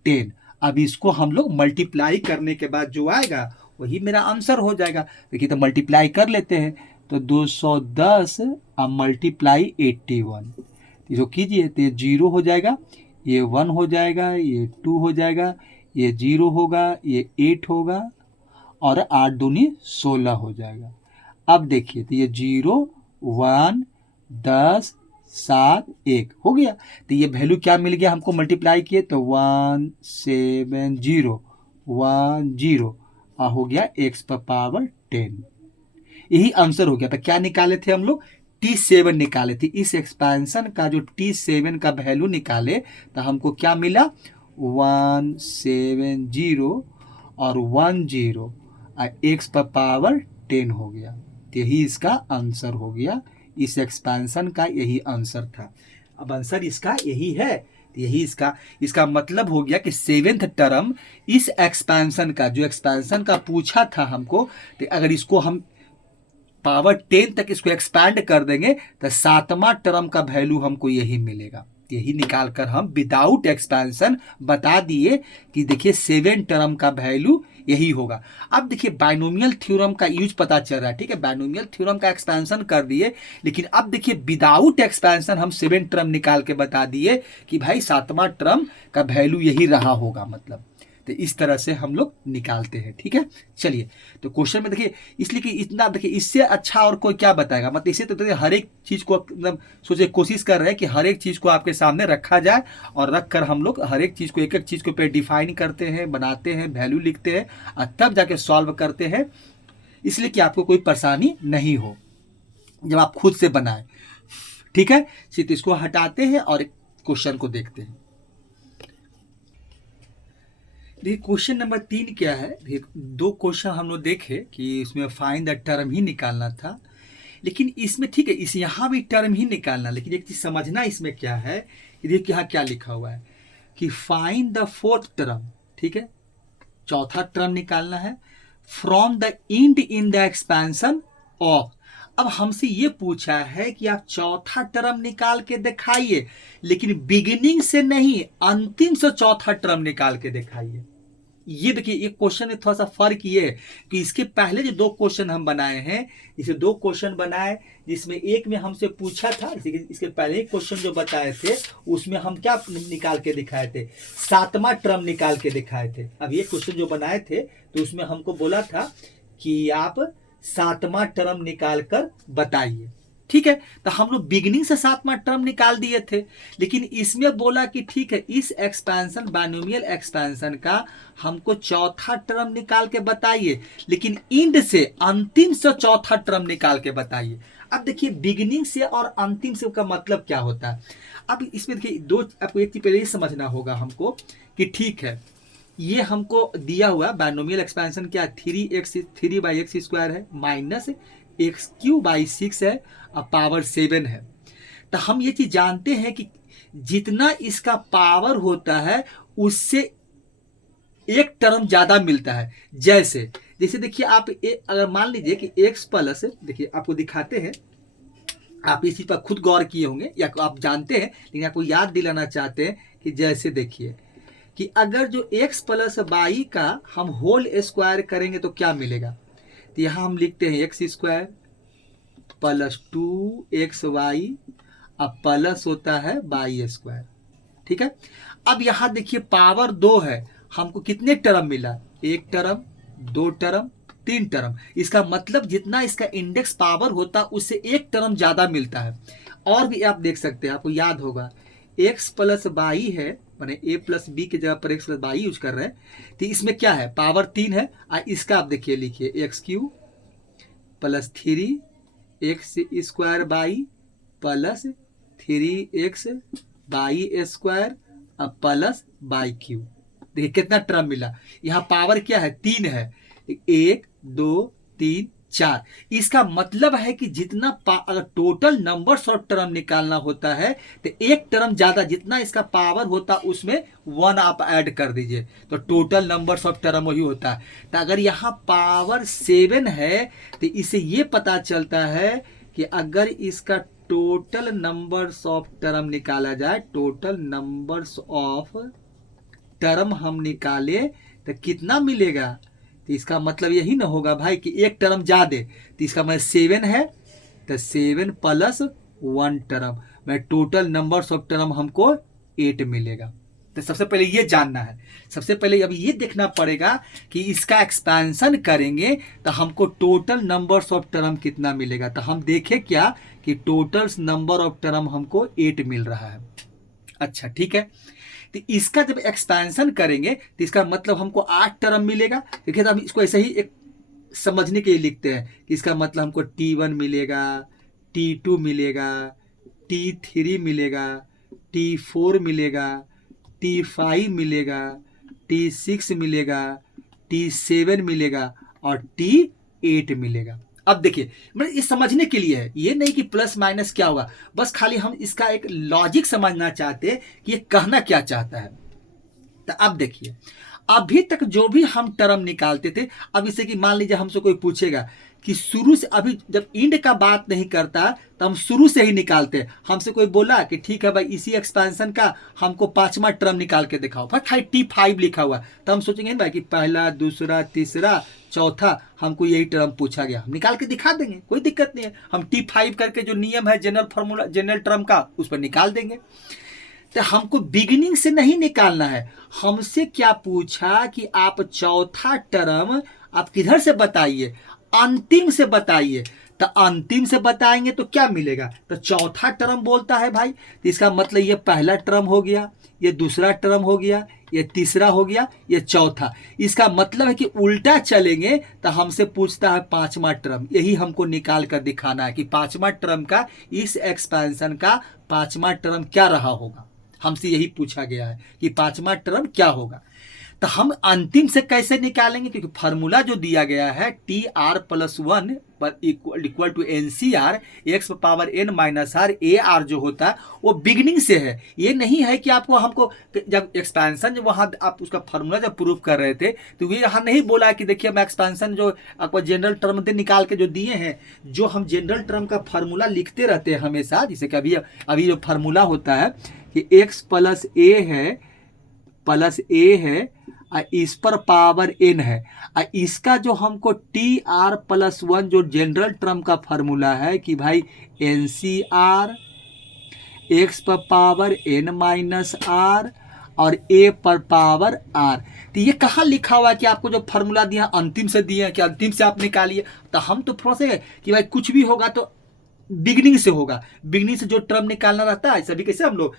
10। अब इसको हम लोग मल्टीप्लाई करने के बाद जो आएगा वही मेरा आंसर हो जाएगा। देखिए तो मल्टीप्लाई कर लेते हैं, तो 210 मल्टीप्लाई 81, जो कीजिए तो ये 0 हो जाएगा, ये 1 हो जाएगा, ये 2 हो जाएगा, ये 0 होगा, ये 8 होगा और 8 दूनी 16 हो जाएगा। अब देखिए तो ये 0 1 10 7 1 हो गया। तो ये वैल्यू क्या मिल गया हमको, मल्टीप्लाई किए तो 170 हो गया x पावर 10। यही आंसर हो गया। तो क्या निकाले थे हम लोग, T7 निकाले थे। इस एक्सपेंशन का जो T7 का वैल्यू निकाले तो हमको क्या मिला, 170 और 10 और x पावर 10 हो गया। तो यही इसका आंसर हो गया। इस एक्सपेंशन का यही आंसर था। अब आंसर इसका यही है। तो यही इसका मतलब हो गया कि 7th टर्म इस एक्सपेंशन का, जो एक्सपेंशन का पूछा था हमको, तो अगर इसको हम पावर 10 तक इसको एक्सपैंड कर देंगे तो 7वां टर्म का वैल्यू हमको यही मिलेगा। यही निकाल कर हम विदाउट एक्सपेंशन बता दिए कि देखिए 7 टर्म का वैल्यू यही होगा। अब देखिए बाइनोमियल थ्योरम का यूज पता चल रहा है, ठीक है। बाइनोमियल थ्योरम का एक्सपेंशन कर दिए, लेकिन अब देखिए विदाउट एक्सपेंशन हम 7 टर्म निकाल के बता दिए कि भाई 7वां टर्म का वैल्यू यही रहा होगा। मतलब तो इस तरह से हम लोग निकालते हैं, ठीक है। चलिए तो क्वेश्चन में देखिए, इसलिए कि इतना देखिए, इससे अच्छा और कोई क्या बताएगा। मतलब इससे तो देखिए हर एक चीज को मतलब सोचे कोशिश कर रहे हैं कि हर एक चीज को आपके सामने रखा जाए और रख कर हम लोग हर एक चीज को, एक एक चीज को पे डिफाइन करते हैं, बनाते हैं, वैल्यू लिखते हैं और तब जाके सॉल्व करते हैं, इसलिए कि आपको कोई परेशानी नहीं हो जब आप खुद से बनाए, ठीक है। सिर्फ इसको हटाते हैं और क्वेश्चन को देखते हैं। देखिए क्वेश्चन नंबर 3 क्या है। दो क्वेश्चन हम लोग देखे कि इसमें फाइंड द टर्म ही निकालना था, लेकिन इसमें ठीक है, इस यहाँ भी टर्म ही निकालना, लेकिन एक चीज समझना इसमें क्या है, देखिए यहाँ क्या लिखा हुआ है कि फाइंड द 4th टर्म, ठीक है, चौथा टर्म निकालना है from the end in the expansion of. अब हमसे ये पूछा है कि आप चौथा टर्म निकाल के दिखाइए, लेकिन बिगिनिंग से नहीं, अंतिम से चौथा टर्म निकाल के दिखाइए। ये देखिए एक क्वेश्चन में थोड़ा सा फर्क ये है कि इसके पहले जो 2 क्वेश्चन हम बनाए हैं, इसे 2 क्वेश्चन बनाए जिसमें एक में हमसे पूछा था, इसके पहले क्वेश्चन जो बताए थे उसमें हम क्या निकाल के दिखाए थे, 7वां टर्म निकाल के दिखाए थे। अब ये क्वेश्चन जो बनाए थे तो उसमें हमको बोला था कि आप 7वां टर्म निकाल कर बताइए, ठीक है। तो हम लोग बिगिनिंग से 7वां टर्म निकाल दिए थे, लेकिन इसमें बोला कि ठीक है इस एक्सपेंशन, बाइनोमियल एक्सपेंशन का हमको चौथा टर्म निकाल के बताइए, लेकिन इंड से, अंतिम से चौथा टर्म निकाल के बताइए। अब देखिए बिगिनिंग से और अंतिम से का मतलब क्या होता है। अब इसमें देखिए आपको एक चीज पहले ही समझना होगा हमको कि ठीक है, ये हमको दिया हुआ बाइनोमियल एक्सपेंशन क्या, 3x है माइनस x³/6 है और पावर 7 है। तो हम ये चीज जानते हैं कि जितना इसका पावर होता है उससे एक टर्म ज्यादा मिलता है। जैसे देखिए आप अगर मान लीजिए कि x प्लस, देखिए आपको दिखाते हैं, आप इस चीज पर खुद गौर किए होंगे या आप जानते हैं, लेकिन आपको याद दिलाना चाहते हैं कि जैसे देखिए कि अगर जो x प्लस वाई का हम होल स्क्वायर करेंगे तो क्या मिलेगा। तो यहाँ हम लिखते हैं x² प्लस 2xy अब प्लस होता है y², ठीक है। अब यहाँ देखिए पावर 2 है, हमको कितने टर्म मिला, 1 टर्म, 2 टर्म, 3 टर्म। इसका मतलब जितना इसका इंडेक्स पावर होता उससे 1 टर्म ज्यादा मिलता है। और भी आप देख सकते हैं, आपको याद होगा x प्लस वाई है, माने a प्लस बी की जगह पर x प्लस वाई यूज कर रहे हैं, तो इसमें क्या है, पावर 3 है। इसका आप देखिए लिखिए x³ plus 3x² by plus 3x² अब प्लस y³। देखिए कितना टर्म मिला, यहाँ पावर क्या है, 3 है, 1 2 3 4। इसका मतलब है कि जितना अगर टोटल नंबर्स ऑफ टर्म निकालना होता है तो 1 टर्म ज्यादा, जितना इसका पावर होता उसमें 1 आप ऐड कर दीजिए तो टोटल नंबर्स ऑफ टर्म वही होता है। तो अगर यहाँ पावर 7 है तो इससे ये पता चलता है कि अगर इसका टोटल नंबर्स ऑफ टर्म निकाला जाए, टोटल नंबर्स ऑफ टर्म हम निकाले तो कितना मिलेगा? तो इसका मतलब यही ना होगा भाई कि एक टर्म ज्यादा, तो इसका मतलब 7 है, तो 7 प्लस 1 टर्म, मैं टोटल नंबर्स ऑफ टर्म हमको 8 मिलेगा। तो सबसे पहले ये जानना है, सबसे पहले अब ये देखना पड़ेगा कि इसका एक्सपेंशन करेंगे तो हमको टोटल नंबर्स ऑफ टर्म कितना मिलेगा। तो हम देखें क्या कि टोटल नंबर ऑफ टर्म हमको 8 मिल रहा है। अच्छा ठीक है, तो इसका जब एक्सपेंशन करेंगे तो इसका मतलब हमको 8 टर्म मिलेगा। देखिए तो हम इसको ऐसे ही एक समझने के लिए लिखते हैं कि इसका मतलब हमको T1 मिलेगा, T2 मिलेगा, T3 मिलेगा, T4 मिलेगा, T5 मिलेगा, T6 मिलेगा, T7 मिलेगा और T8 मिलेगा। अब देखिए मतलब ये समझने के लिए है, ये नहीं कि प्लस माइनस क्या होगा, बस खाली हम इसका एक लॉजिक समझना चाहते हैं कि ये कहना क्या चाहता है। तो अब देखिए अभी तक जो भी हम टर्म निकालते थे, अब इसे कि मान लीजिए हमसे कोई पूछेगा कि शुरू से, अभी जब इंड का बात नहीं करता तो हम शुरू से ही निकालते हैं। हमसे कोई बोला कि ठीक है भाई इसी एक्सपेंशन का हमको 5वां टर्म निकाल के दिखाओ, भाई T5 लिखा हुआ, तो हम सोचेंगे भाई कि पहला, दूसरा, तीसरा, चौथा, हमको यही टर्म पूछा गया, हम निकाल के दिखा देंगे, कोई दिक्कत नहीं है। हम T5 करके जो नियम है जनरल फॉर्मूला, जनरल टर्म का, उस पर निकाल देंगे। तो हमको बिगिनिंग से नहीं निकालना है, हमसे क्या पूछा कि आप चौथा टर्म आप किधर से बताइए, अंतिम से बताइए। तो अंतिम से बताएंगे तो क्या मिलेगा, तो चौथा टर्म बोलता है भाई, तो इसका मतलब ये पहला टर्म हो गया, ये दूसरा टर्म हो गया, ये तीसरा हो गया, ये चौथा। इसका मतलब है कि उल्टा चलेंगे तो हमसे पूछता है 5वां टर्म, यही हमको निकाल कर दिखाना है कि 5वां टर्म का, इस एक्सपेंशन का 5वां टर्म क्या रहा होगा। हमसे यही पूछा गया है कि 5वां टर्म क्या होगा। तो हम अंतिम से कैसे निकालेंगे, क्योंकि फार्मूला जो दिया गया है TR+1 equal to NCR x power n minus R AR जो होता है वो बिगनिंग से है। ये नहीं है कि आपको, हमको जब एक्सपेंशन, जब वहाँ आप उसका फार्मूला जब प्रूफ कर रहे थे तो ये यहाँ नहीं बोला कि देखिए मैं एक्सपेंशन जो आपको जनरल टर्म से निकाल के जो दिए हैं, जो हम जनरल टर्म का फार्मूला लिखते रहते हैं हमेशा, जैसे कि अभी जो फार्मूला होता है कि x प्लस ए है इस पर पावर n है, इसका जो हमको TR+1 जो जनरल टर्म का फार्मूला है कि भाई NCR x पर पावर n माइनस आर और a पर पावर r। तो ये कहाँ लिखा हुआ है कि आपको जो फार्मूला दिया अंतिम से दिए कि अंतिम से आप निकालिए। तो हम तो थोड़ा सा कि भाई कुछ भी होगा तो बिगनिंग से होगा, बिगनिंग से जो टर्म निकालना रहता है, सभी कैसे हम लोग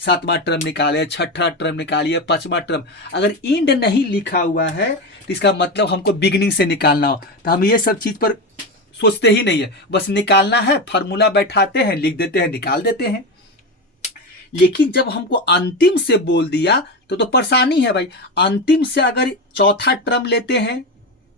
7वां टर्म निकाले, 6ठा टर्म निकालिए, 5वां टर्म। अगर इंड नहीं लिखा हुआ है तो इसका मतलब हमको बिगनिंग से निकालना हो, तो हम ये सब चीज़ पर सोचते ही नहीं है, बस निकालना है, फार्मूला बैठाते हैं, लिख देते हैं, निकाल देते हैं। लेकिन जब हमको अंतिम से बोल दिया तो परेशानी है भाई। अंतिम से अगर चौथा टर्म लेते हैं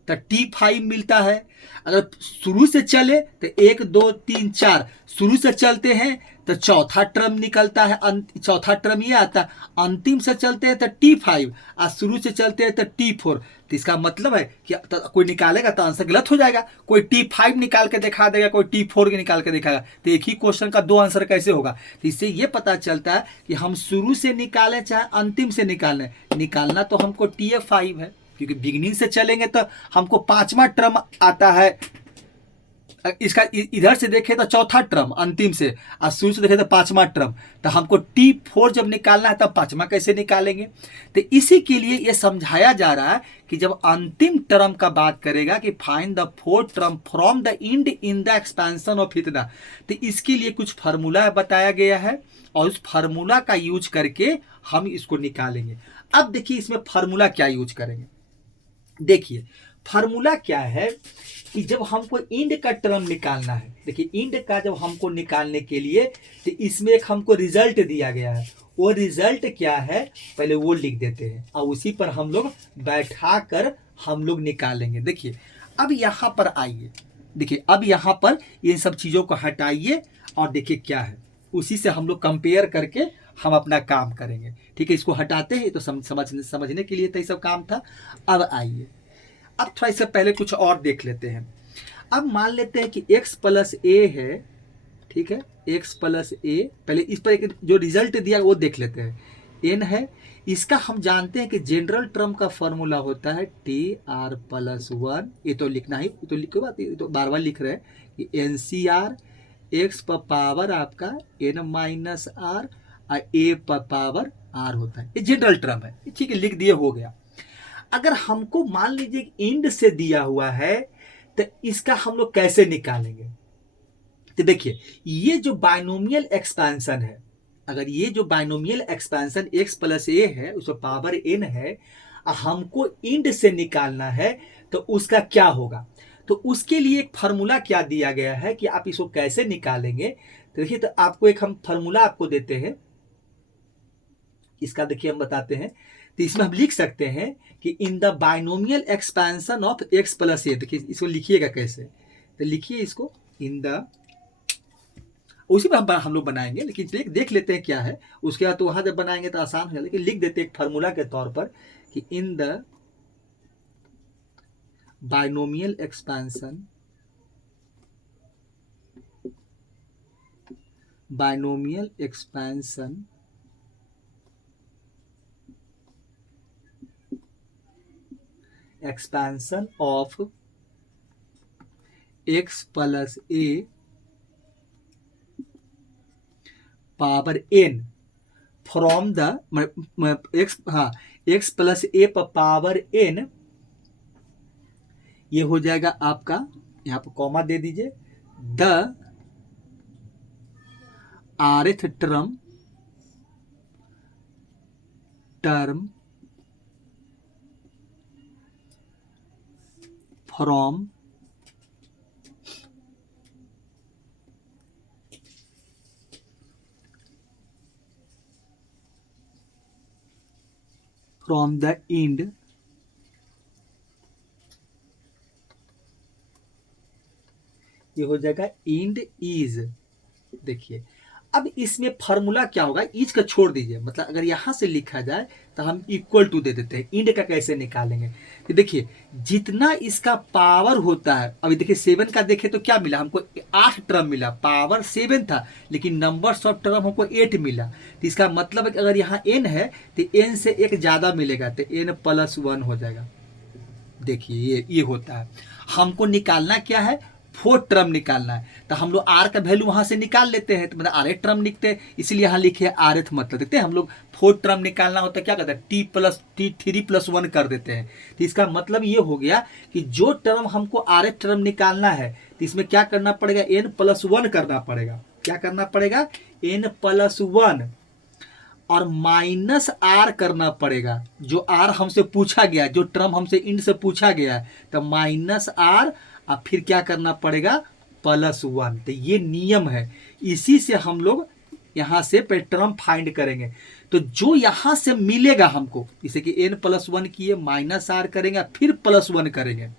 तो T5 मिलता है, अगर शुरू से चले तो 1 2 3 4 शुरू से चलते हैं तो चौथा टर्म निकलता है, चौथा टर्म ये आता है। अंतिम से चलते हैं तो T5 और शुरू से चलते हैं तो T4। तो इसका मतलब है कि तो कोई निकालेगा तो आंसर गलत हो जाएगा, कोई T5 निकाल के दिखा देगा, कोई T4 के निकाल के दिखाएगा, तो एक ही क्वेश्चन का 2 आंसर कैसे होगा। तो इससे ये पता चलता है कि हम शुरू से निकालें चाहे अंतिम से निकालें, निकालना तो हमको TF5 है, क्योंकि बिगनिंग से चलेंगे तो हमको 5वां टर्म आता है। इसका इधर से देखें तो चौथा टर्म अंतिम से, और शुरू से देखें तो 5वां टर्म, तो हमको T4 जब निकालना है तब 5वां कैसे निकालेंगे। तो इसी के लिए ये समझाया जा रहा है कि जब अंतिम टर्म का बात करेगा कि find the fourth term from the end in the expansion of इतना, तो इसके लिए कुछ फार्मूला बताया गया है और उस फार्मूला का यूज करके हम इसको निकालेंगे। अब देखिए इसमें फार्मूला क्या यूज करेंगे। देखिए फार्मूला क्या है कि जब हमको इंड का टर्म निकालना है, देखिए इंड का जब हमको निकालने के लिए तो इसमें एक हमको रिजल्ट दिया गया है, वो रिजल्ट क्या है पहले वो लिख देते हैं और उसी पर हम लोग बैठा कर हम लोग निकालेंगे। देखिए अब यहाँ पर आइए, देखिए अब यहाँ पर इन सब चीज़ों को हटाइए और देखिए क्या है, उसी से हम लोग कंपेयर करके हम अपना काम करेंगे। ठीक है, इसको हटाते हैं तो समझने के लिए तो ये सब काम था। अब आइए, अब थोड़ा इससे पहले कुछ और देख लेते हैं। अब मान लेते हैं कि x प्लस ए है ठीक है, x प्लस ए, पहले इस पर एक जो रिजल्ट दिया वो देख लेते हैं, n है। इसका हम जानते हैं कि जनरल टर्म का फॉर्मूला होता है टी आर प्लस वन, ये तो लिखना ही, तो लिखो बात, ये तो बार बार लिख रहे हैं कि एन सी आर एक्स पर पावर आपका एन माइनस आर और ए पर पावर आर होता है, ये जनरल टर्म है, ठीक है, लिख दिए, हो गया। अगर हमको मान लीजिए इंड से दिया हुआ है तो इसका हम लोग कैसे निकालेंगे? तो देखिए, ये जो बाइनोमियल एक्सपेंशन है, अगर ये जो बाइनोमियल एक्सपेंशन x प्लस ए है, उसका पावर n है, हमको इंड से निकालना है, तो उसका क्या होगा? तो उसके लिए एक फार्मूला क्या दिया गया है कि आप इसको कैसे निकालेंगे। तो देखिए, तो आपको एक हम फार्मूला आपको देते हैं, इसका देखिए हम बताते हैं। तो इसमें हम लिख सकते हैं कि in the binomial expansion of x plus a, देखिए इसको लिखिएगा कैसे, तो लिखिए इसको इन द, उसी में हम लोग बनाएंगे, लेकिन देख लेते हैं क्या है, उसके बाद तो वहां जब बनाएंगे तो आसान हो जाएगा, लेकिन लिख देते हैं एक फार्मूला के तौर पर कि in the binomial expansion, binomial expansion expansion of x plus a power n from the x plus a पर पावर n, ये हो जाएगा आपका, यहां पर कॉमा दे दीजिए, the rth term from the end ये हो जाएगा इंड इज। देखिए, अब इसमें फॉर्मूला क्या होगा, इज का छोड़ दीजिए, मतलब अगर यहां से लिखा जाए तो हम इक्वल टू दे देते हैं, इंड का कैसे निकालेंगे? तो देखिए, जितना इसका पावर होता है, अभी देखिए 7 का देखे तो क्या मिला हमको, 8 टर्म मिला, पावर 7 था, लेकिन नंबर्स ऑफ टर्म हमको 8 मिला। तो इसका मतलब है कि अगर यहाँ n है तो n से एक ज्यादा मिलेगा, तो n प्लस 1 हो जाएगा। देखिए, ये होता है, हमको निकालना क्या है, फोर्थ टर्म निकालना है, तो हम लोग आर का वैल्यू वहां से निकाल लेते हैं, तो मतलब आर एथ टर्म लिखते हैं, इसलिए यहां लिखे आर एथ, मतलब देखते हैं हम लोग फोर्थ टर्म निकालना होता है क्या करते हैं, T plus T three plus one कर देते हैं। तो इसका मतलब ये हो गया कि जो टर्म हमको आर एथ टर्म निकालना है, तो इसमें क्या करना पड़ेगा, एन प्लस वन करना पड़ेगा, क्या करना पड़ेगा, एन प्लस वन, और माइनस आर करना पड़ेगा, जो आर हमसे पूछा गया, जो टर्म हमसे इंड से पूछा गया है, तो माइनस आर, और फिर क्या करना पड़ेगा, प्लस वन। तो ये नियम है, इसी से हम लोग यहां से टर्म फाइंड करेंगे। तो जो यहां से मिलेगा हमको, जैसे कि एन प्लस वन किए, माइनस आर करेंगे, फिर प्लस वन करेंगे,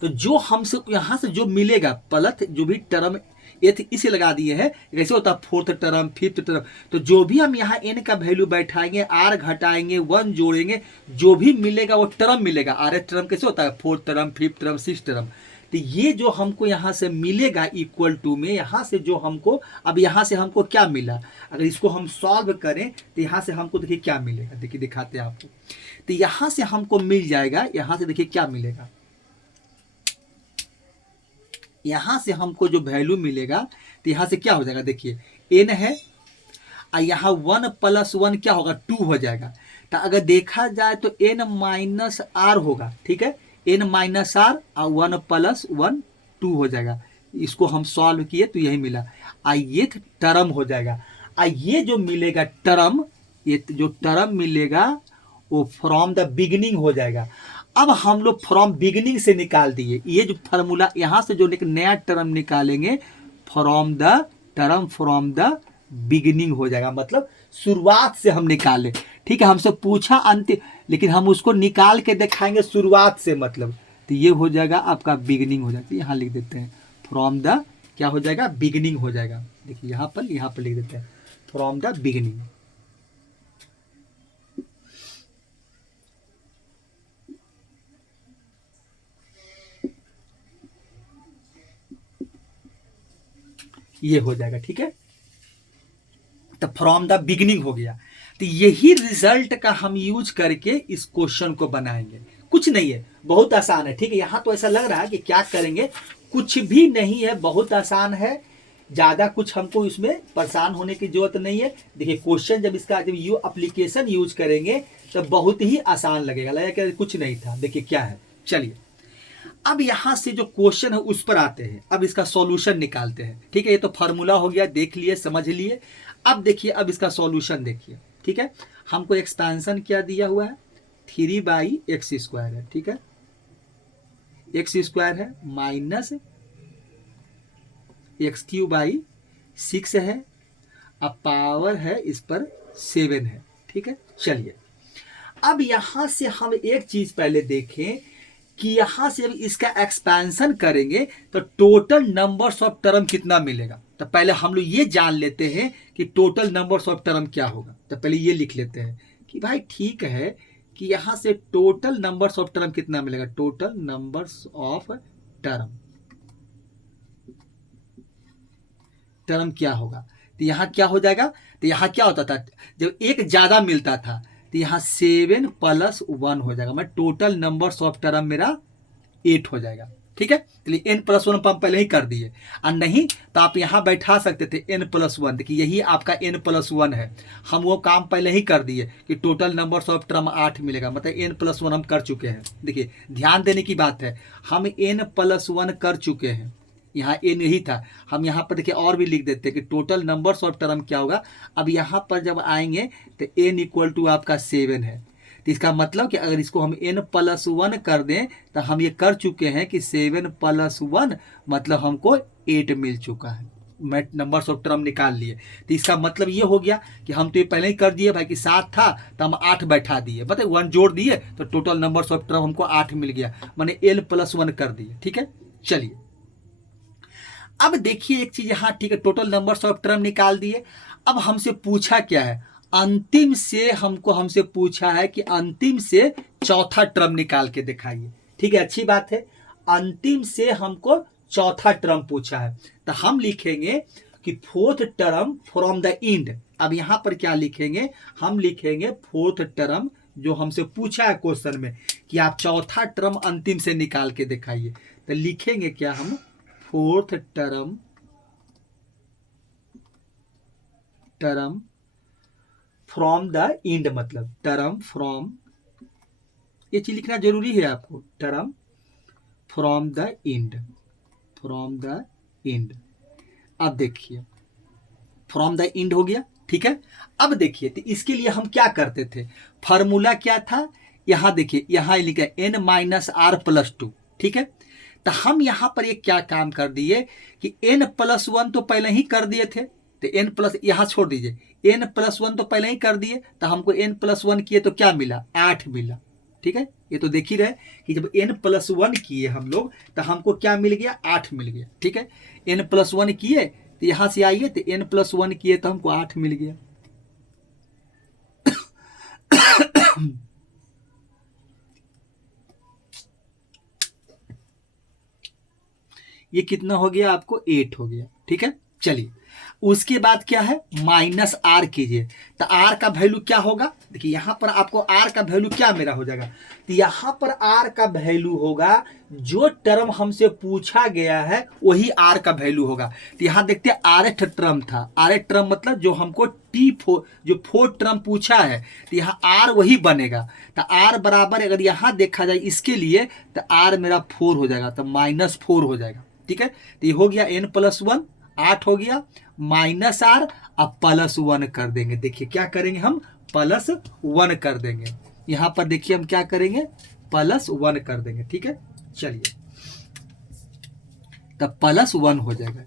तो जो हमसे यहां से जो मिलेगा प्लस, जो भी टर्म एथ इसे लगा दिए हैं, कैसे होता है फोर्थ टर्म, फिफ्थ टर्म, तो जो भी हम यहाँ एन का वैल्यू बैठाएंगे, आर घटाएंगे, वन जोड़ेंगे, जो भी मिलेगा वो टर्म मिलेगा। आर एथ टर्म कैसे होता है, fourth term, fifth term, six term. तो ये जो हमको यहाँ से मिलेगा इक्वल टू में, यहाँ से जो हमको, अब यहाँ से हमको क्या मिला, अगर इसको हम सॉल्व करें तो यहाँ से हमको देखिए क्या मिलेगा, देखिए दिखाते हैं आपको। तो यहाँ से हमको मिल जाएगा, यहाँ से देखिए क्या मिलेगा, यहां से हमको जो वैल्यू मिलेगा, तो यहां से क्या हो जाएगा, देखिए एन है, और यहाँ वन प्लस वन क्या होगा, टू हो जाएगा। तो अगर देखा जाए तो एन माइनस आर होगा, ठीक है, एन माइनस आर और वन प्लस वन, टू हो जाएगा। इसको हम सॉल्व किए तो यही मिला, ये टर्म हो जाएगा। ये जो मिलेगा टर्म, ये जो टर्म मिलेगा वो फ्रॉम द बिगिनिंग हो जाएगा। अब हम लोग फ्रॉम बिगिनिंग से निकाल दिए, ये जो फार्मूला यहां से जो एक नया टर्म निकालेंगे, फ्रॉम द बिगिनिंग हो जाएगा, मतलब शुरुआत से हम निकाले, ठीक है, हमसे पूछा अंतिम, लेकिन हम उसको निकाल के दिखाएंगे शुरुआत से, मतलब तो ये हो जाएगा आपका बिगिनिंग हो जाती है, यहाँ लिख देते हैं फ्रॉम द, क्या हो जाएगा, बिगिनिंग हो जाएगा। देखिए यहाँ पर लिख देते हैं फ्रॉम द बिगिनिंग। ये हो जाएगा, ठीक है। तो फ्रॉम द बिगिनिंग हो गया। तो यही रिजल्ट का हम यूज करके इस क्वेश्चन को बनाएंगे। कुछ नहीं है, बहुत आसान है, ठीक है। यहाँ तो ऐसा लग रहा है कि क्या करेंगे, कुछ भी नहीं है, बहुत आसान है, ज्यादा कुछ हमको इसमें परेशान होने की जरूरत नहीं है। देखिए क्वेश्चन जब यू एप्लीकेशन यूज करेंगे तो बहुत ही आसान लगेगा कि कुछ नहीं था। देखिए क्या है, चलिए अब यहां से जो क्वेश्चन है उस पर आते हैं। अब इसका सॉल्यूशन निकालते हैं, ठीक है। ये तो फार्मूला हो गया, देख लिए, समझ लिए। अब देखिए, अब इसका सॉल्यूशन देखिए, ठीक है। हमको एक्सपेंशन क्या दिया हुआ है, 3/x² है, ठीक है। x² है माइनस x3/6 है, अब पावर है इस पर 7 है, ठीक है। चलिए अब यहां से हम एक चीज पहले देखें कि यहां से अब इसका एक्सपेंशन करेंगे तो टोटल नंबर्स ऑफ टर्म कितना मिलेगा। तो पहले हम लोग ये जान लेते हैं कि टोटल नंबर्स ऑफ टर्म क्या होगा। तो पहले ये लिख लेते हैं कि भाई ठीक है कि यहां से टोटल नंबर्स ऑफ टर्म कितना मिलेगा, टोटल नंबर्स ऑफ टर्म क्या होगा। तो यहाँ क्या हो जाएगा, तो यहाँ क्या होता था, जब एक ज्यादा मिलता था तो यहाँ 7+1 हो जाएगा, मैं टोटल नंबर्स ऑफ टर्म मेरा 8 हो जाएगा, ठीक है। चलिए n+1 हम पहले ही कर दिए, और नहीं तो आप यहाँ बैठा सकते थे n+1। देखिए यही आपका n+1 है, हम वो काम पहले ही कर दिए कि टोटल नंबर्स ऑफ टर्म 8 मिलेगा, मतलब n+1 हम कर चुके हैं। देखिए ध्यान देने की बात है, हम n+1 कर चुके हैं, यहाँ n यही था। हम यहाँ पर देखिए और भी लिख देते हैं कि टोटल नंबर्स ऑफ टर्म क्या होगा। अब यहाँ पर जब आएंगे तो n = आपका 7 है, तो इसका मतलब कि अगर इसको हम n+1 कर दें तो हम ये कर चुके हैं कि 7+1 मतलब हमको 8 मिल चुका है। मैं नंबर्स ऑफ टर्म निकाल लिए, तो इसका मतलब ये हो गया कि हम तो ये पहले ही कर दिए भाई कि 7 था तो हम 8 बैठा दिए, मतलब 1 जोड़ दिए तो टोटल नंबर्स ऑफ टर्म हमको 8 मिल गया, मैंने n+1 कर दिए, ठीक है। चलिए अब देखिए एक चीज यहाँ, ठीक है, टोटल नंबर्स ऑफ टर्म निकाल दिए। अब हमसे पूछा क्या है, अंतिम से हमसे पूछा है कि अंतिम से चौथा टर्म निकाल के दिखाइए, ठीक है। अच्छी बात है, अंतिम से हमको चौथा टर्म पूछा है, तो हम लिखेंगे कि fourth term from the end. अब यहां पर क्या लिखेंगे, हम लिखेंगे फोर्थ टर्म जो हमसे पूछा है क्वेश्चन में कि आप चौथा टर्म अंतिम से निकाल के दिखाइए। तो लिखेंगे क्या हम, fourth term from the end, मतलब टर्म फ्रॉम, ये चीज लिखना जरूरी है आपको, term from the end, from the end. अब देखिए फ्रॉम द एंड हो गया, ठीक है। अब देखिए तो इसके लिए हम क्या करते थे, फॉर्मूला क्या था, यहां देखिए यहां लिखा है n-r+2, ठीक है। तो हम यहां पर एक क्या काम कर दिए कि n+1 तो पहले ही कर दिए थे, तो n+ यहां छोड़ दीजिए, n+1 तो पहले ही कर दिए, तो हमको n+1 किए तो क्या मिला, 8 मिला, ठीक है। ये तो देख ही रहे कि जब n+1 किए हम लोग तो हमको क्या मिल गया, 8 मिल गया, ठीक है। n+1 किए तो यहां से आइए तो n+1 किए तो हमको 8 मिल गया। ये कितना हो गया आपको, 8 हो गया, ठीक है। चलिए उसके बाद क्या है, -r कीजिए, तो r का वैल्यू क्या होगा, देखिए यहां पर आपको r का वैल्यू क्या मेरा हो जाएगा, तो यहां पर r का वैल्यू होगा जो टर्म हमसे पूछा गया है वही r का वैल्यू होगा। तो यहां देखते हैं rth टर्म था, rth टर्म मतलब जो हमको जो 4 टर्म पूछा है, तो यहाँ r वही बनेगा। तो r बराबर अगर यहां देखा जाए इसके लिए तो r मेरा 4 हो जाएगा, तो -4 हो जाएगा, ठीक है। तो ये हो गया n+1, 8 हो गया, -r, अब +1 कर देंगे। देखिए क्या करेंगे हम, +1 कर देंगे, यहां पर देखिए हम क्या करेंगे, +1 कर देंगे, ठीक है। चलिए तब +1 हो जाएगा,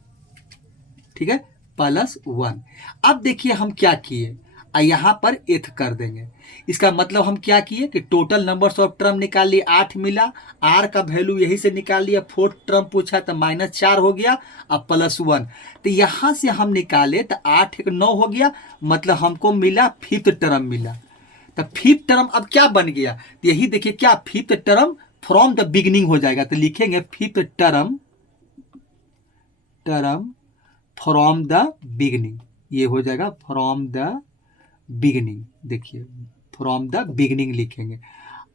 ठीक है, +1। अब देखिए हम क्या किए, यहां पर एथ कर देंगे, इसका मतलब हम क्या किए कि टोटल नंबर्स ऑफ टर्म निकाल लिए, 8 मिला, r का वैल्यू यही से निकाल लिया, फोर्थ टर्म पूछा तो -4 हो गया, अब +1। तो यहां से हम निकाले तो 8 एक 9 हो गया, मतलब हमको मिला फिफ्थ टर्म मिला। तो फिफ्थ टर्म अब क्या बन गया, तो यही देखिए क्या, fifth term from the beginning हो जाएगा, तो लिखेंगे fifth term from the beginning, ये हो जाएगा फ्रॉम द बिगनिंग। देखिए फ्रॉम द बिगनिंग लिखेंगे।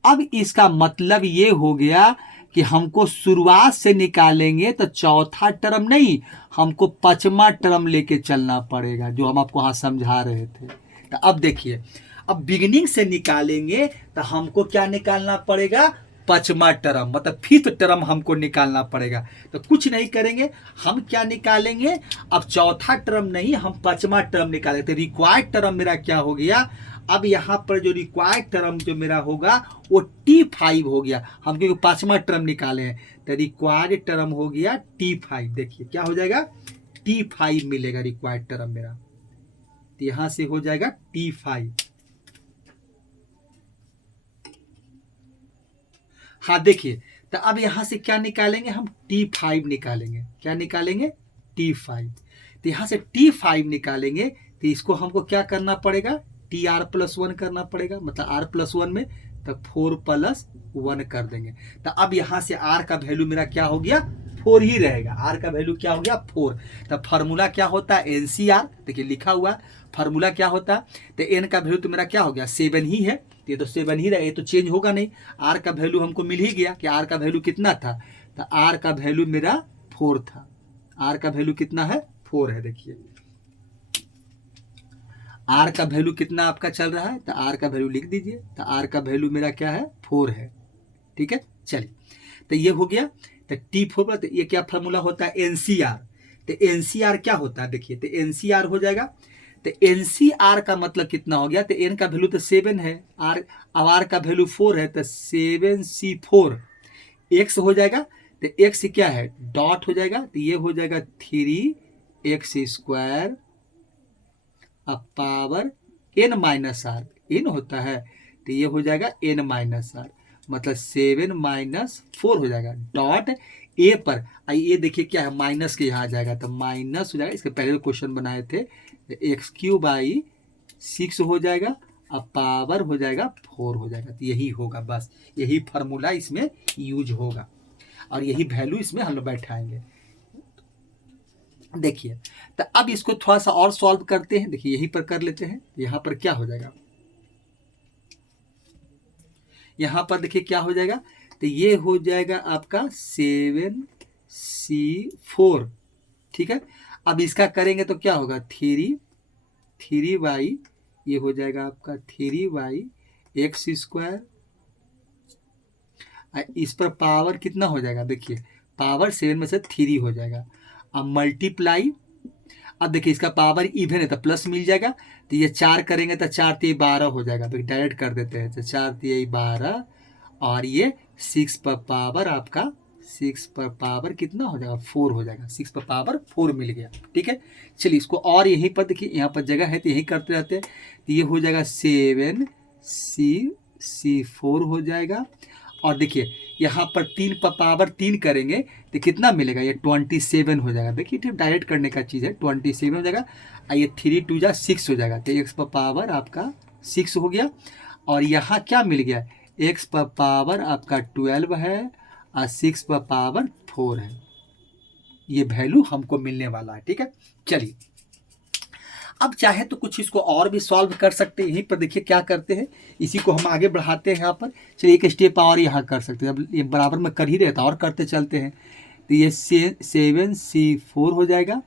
अब इसका मतलब ये हो गया कि हमको शुरुआत से निकालेंगे तो चौथा टर्म नहीं, हमको पांचवा टर्म लेके चलना पड़ेगा, जो हम आपको वहां समझा रहे थे। तो अब देखिए, अब बिगिनिंग से निकालेंगे तो हमको क्या निकालना पड़ेगा, पांचवा टर्म, मतलब फिफ्थ टर्म हमको निकालना पड़ेगा। तो कुछ नहीं करेंगे, हम क्या निकालेंगे, अब चौथा टर्म नहीं, हम पांचवा टर्म निकालेंगे। तो रिक्वायर्ड टर्म मेरा क्या हो गया, अब यहाँ पर जो रिक्वायर्ड टर्म जो मेरा होगा वो T5 हो गया, हम क्योंकि पांचवा टर्म निकाले हैं। तो रिक्वायर्ड टर्म हो गया T5। देखिए क्या हो जाएगा, T5 मिलेगा रिक्वायर्ड टर्म मेरा। तो यहां से हो जाएगा T5। हाँ देखिए, तो अब यहां से क्या निकालेंगे, हम T5 निकालेंगे। क्या निकालेंगे, T5। तो यहां से T5 निकालेंगे तो इसको हमको क्या करना पड़ेगा, TR+1 करना पड़ेगा, मतलब R+1 में तो 4+1 कर देंगे। तो अब यहां से R का वैल्यू मेरा क्या हो गया, 4 ही रहेगा। R का वैल्यू क्या हो गया, 4। तो फार्मूला क्या होता है, NCR, देखिए लिखा हुआ है फार्मूला क्या होता है। तो N का वैल्यू तो मेरा क्या हो गया, 7 ही है, ये तो 7 ही रहे, ये तो चेंज होगा नहीं। R का वैल्यू हमको मिल ही गया कि R का वैल्यू कितना था, तो R का वैल्यू मेरा 4 था। R का वैल्यू कितना है, 4 है। देखिए R का वैल्यू कितना आपका चल रहा है, तो R का वैल्यू लिख दीजिए। तो R का वैल्यू मेरा क्या है, 4 है। ठीक है, चलिए तो ये हो गया। तो T4 पर, तो ये क्या फार्मूला होता है, NCR। तो NCR क्या होता है, देखिए तो NCR हो जाएगा। तो NCR का मतलब कितना हो गया, तो N का वैल्यू तो 7 है, R अब R का वैल्यू 4 है, तो 7C4 X हो जाएगा। तो X क्या है, डॉट हो जाएगा, तो ये हो जाएगा 3x² अब पावर n-r, n होता है, तो ये हो जाएगा n-r, मतलब 7-4 हो जाएगा। डॉट ए पर ये देखिए क्या है, माइनस के यहाँ आ जाएगा, तो माइनस हो जाएगा। इसके पहले क्वेश्चन बनाए थे, x³/6 हो जाएगा, अब पावर हो जाएगा 4 हो जाएगा। तो यही होगा, बस यही फार्मूला इसमें यूज होगा और यही वैल्यू इसमें हम लोग बैठाएंगे। देखिए तो अब इसको थोड़ा सा और सॉल्व करते हैं। देखिए यहीं पर कर लेते हैं। यहाँ पर क्या हो जाएगा, यहाँ पर देखिए क्या हो जाएगा, तो ये हो जाएगा आपका 7C4। ठीक है, अब इसका करेंगे तो क्या होगा, 3 ये हो जाएगा आपका 3x²। इस पर पावर कितना हो जाएगा, देखिए पावर 7 में से 3 हो जाएगा। अब मल्टीप्लाई, अब देखिए इसका पावर इवन है तो प्लस मिल जाएगा, तो ये 4 करेंगे तो 4 3 12 हो जाएगा, तो डायरेक्ट कर देते हैं। तो 4 3 12 और ये 6 पर पावर आपका 6 पर पावर कितना हो जाएगा, 4 हो जाएगा। 6 पर पावर 4 मिल गया। ठीक है, चलिए इसको और यहीं पर देखिए, यहाँ पर जगह है तो यही करते रहते हैं। तो ये हो जाएगा 7C4 हो जाएगा। और देखिए यहाँ पर 3 पर पावर 3 करेंगे तो कितना मिलेगा, ये 27 हो जाएगा। देखिए ठीक डायरेक्ट करने का चीज़ है, 27 हो जाएगा। और ये 3 2 जा 6 हो जाएगा, तो x पर पावर आपका 6 हो गया। और यहाँ क्या मिल गया, x पर पावर आपका 12 है और 6 पर पावर 4 है। ये वैल्यू हमको मिलने वाला है। ठीक है, चलिए अब चाहे तो कुछ इसको और भी सॉल्व कर सकते हैं। यहीं पर देखिए क्या करते हैं, इसी को हम आगे बढ़ाते हैं। यहाँ पर चलिए एक स्टेप और यहाँ कर सकते हैं। अब ये बराबर में कर ही रहता और करते चलते हैं। तो ये 7C4 हो जाएगा।